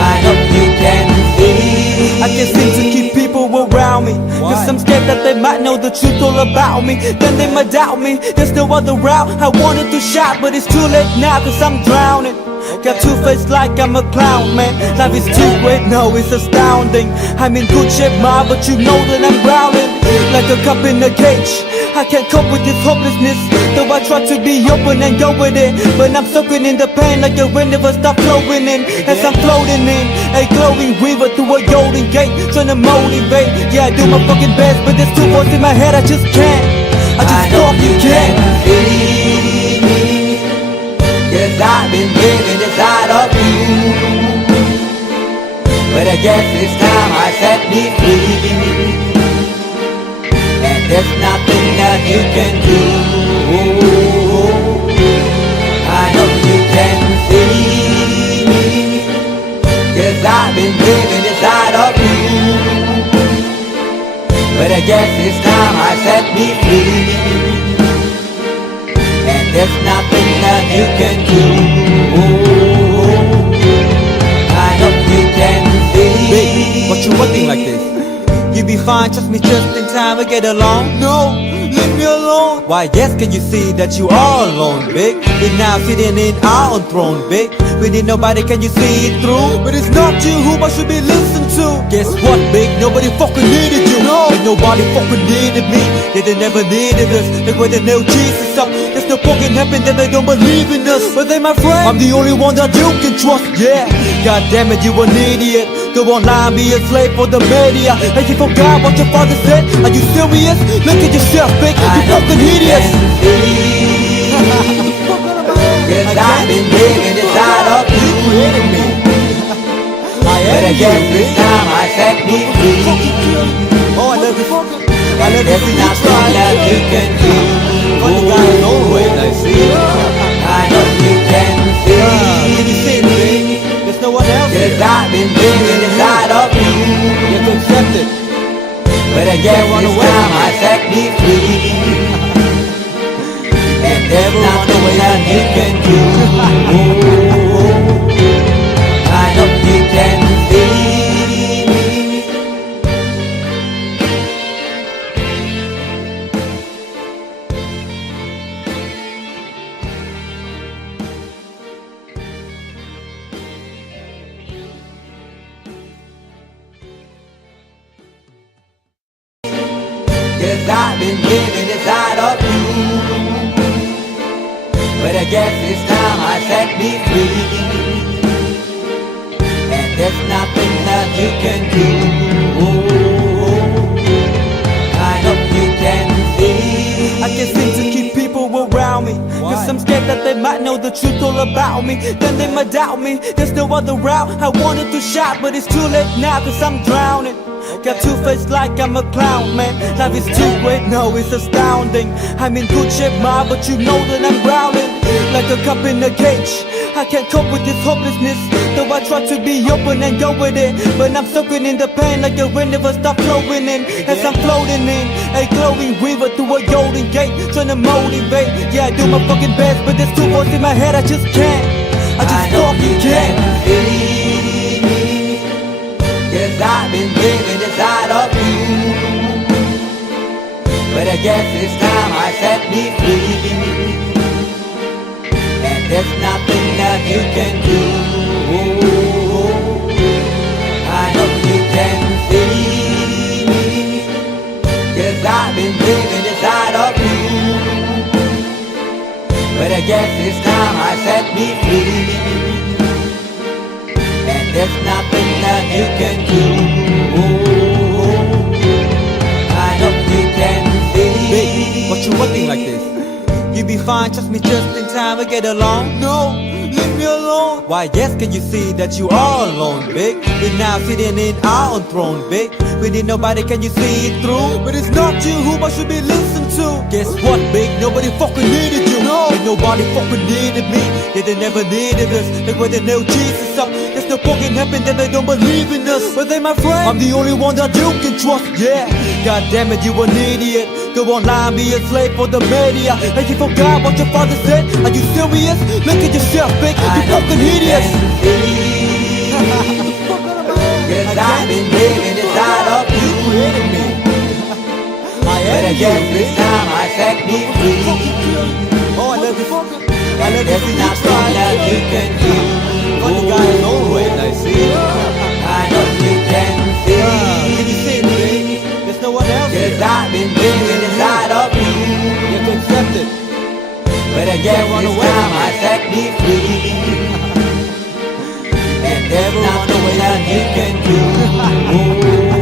I hope you can see. I can't seem to keep people around me, cause I'm scared that they might know the truth all about me. Then they might doubt me, there's no other route. I wanted to shout, but it's too late now, cause I'm drowning. Got two face like I'm a clown, man. Life is too great, no, it's astounding. I'm in good shape, ma, but you know that I'm drowning like a cup in a cage. I can't cope with this hopelessness, though I try to be open and go with it, but I'm soaking in the pain like the wind never stop flowing in. As I'm floating in a glowing river through a golden gate, trying to motivate. Yeah, I do my fucking best, but there's two voices in my head, I just can't. I just hope you can see me, cause I've been living inside of you, but I guess it's time I set me free, and there's nothing that you can do. I hope you can see me, cause I've been living inside of you, but I guess it's time I set me free, and there's nothing that you can do. I hope you can see. Baby, what you looking like this? You be fine, trust me, just in time we get along. No, leave me alone. Why yes, can you see that you are alone, big? We're now sitting in our own throne, big. We need nobody, can you see it through? But it's not you who I should be listening to. Guess what, big? Nobody fucking needed you. No, and nobody fucking needed me. Yeah, they never needed us. Like when they nailed Jesus up, there's no fucking happen that they don't believe in us. But they my friend, I'm the only one that you can trust. Yeah, god damn it, you an idiot. Go online, be a slave for the media. And you forgot what your father said. Are you serious? Look at yourself, big. You fucking hideous. Cause I've been living inside of you. But I guess this time I set me free. Oh, I love you. I love There's nothing that you can do. Funny guy is always I see. I know you can see. Can you see me? There's no one else. Cause I've been living inside of you. You have to accept it. But I guess this time I set me free. And there's nothing that you can do. I know you can see. Cause I've been living inside of you. But I guess this time I set me free. And there's nothing that you can do. I know you can see. I can't seem to keep people around me. Cause I'm scared that they might know the truth all about me. Then they might doubt me. There's no other route. I wanted to shout, but it's too late now cause I'm drowning. Got two face like I'm a clown, man. Life is too great, no, it's astounding. I'm in good shape, ma, but you know that I'm drowning like a cup in a cage. I can't cope with this hopelessness, though I try to be open and go with it. But I'm soaking in the pain like the wind never stop flowing in. As I'm floating in a glowing river through a golden gate, trying to motivate. Yeah, I do my fucking best, but there's two voices in my head, I just can't. I just fucking can't. Cause I've been living inside of you. But I guess this time I set me free. And there's nothing that you can do. I know you can see. Cause I've been living inside of you. But I guess this time I set me free. There's nothing that you can do. I know you can see. Baby, what you looking like this? You be fine, trust me just in time to get along. No, leave me alone. Why yes, can you see that you are alone, big? We're now sitting in our own throne, big. We need nobody, can you see it through? But it's not you who I should be listening to. Guess what, big? Nobody fucking needed you. No, and nobody fucking needed me. Yeah, they never needed us. Like when they know Jesus up, there's no fucking happen that they don't believe in us. But they my friend, I'm the only one that you can trust. Yeah, god damn it, you an idiot. Go online, be a slave for the media. And you forgot what your father said. Are you serious? Look at yourself, big. You fucking hideous. Cause I've been living inside of you. But I guess this time I set me free. Oh, I love you. I love There's nothing that you can do. Funny guy is always I see. I know you can see. Can you see me? There's no one else. Cause I've been living inside of you. You have to accept it. But I guess this time I set me free. And there's nothing that you can do.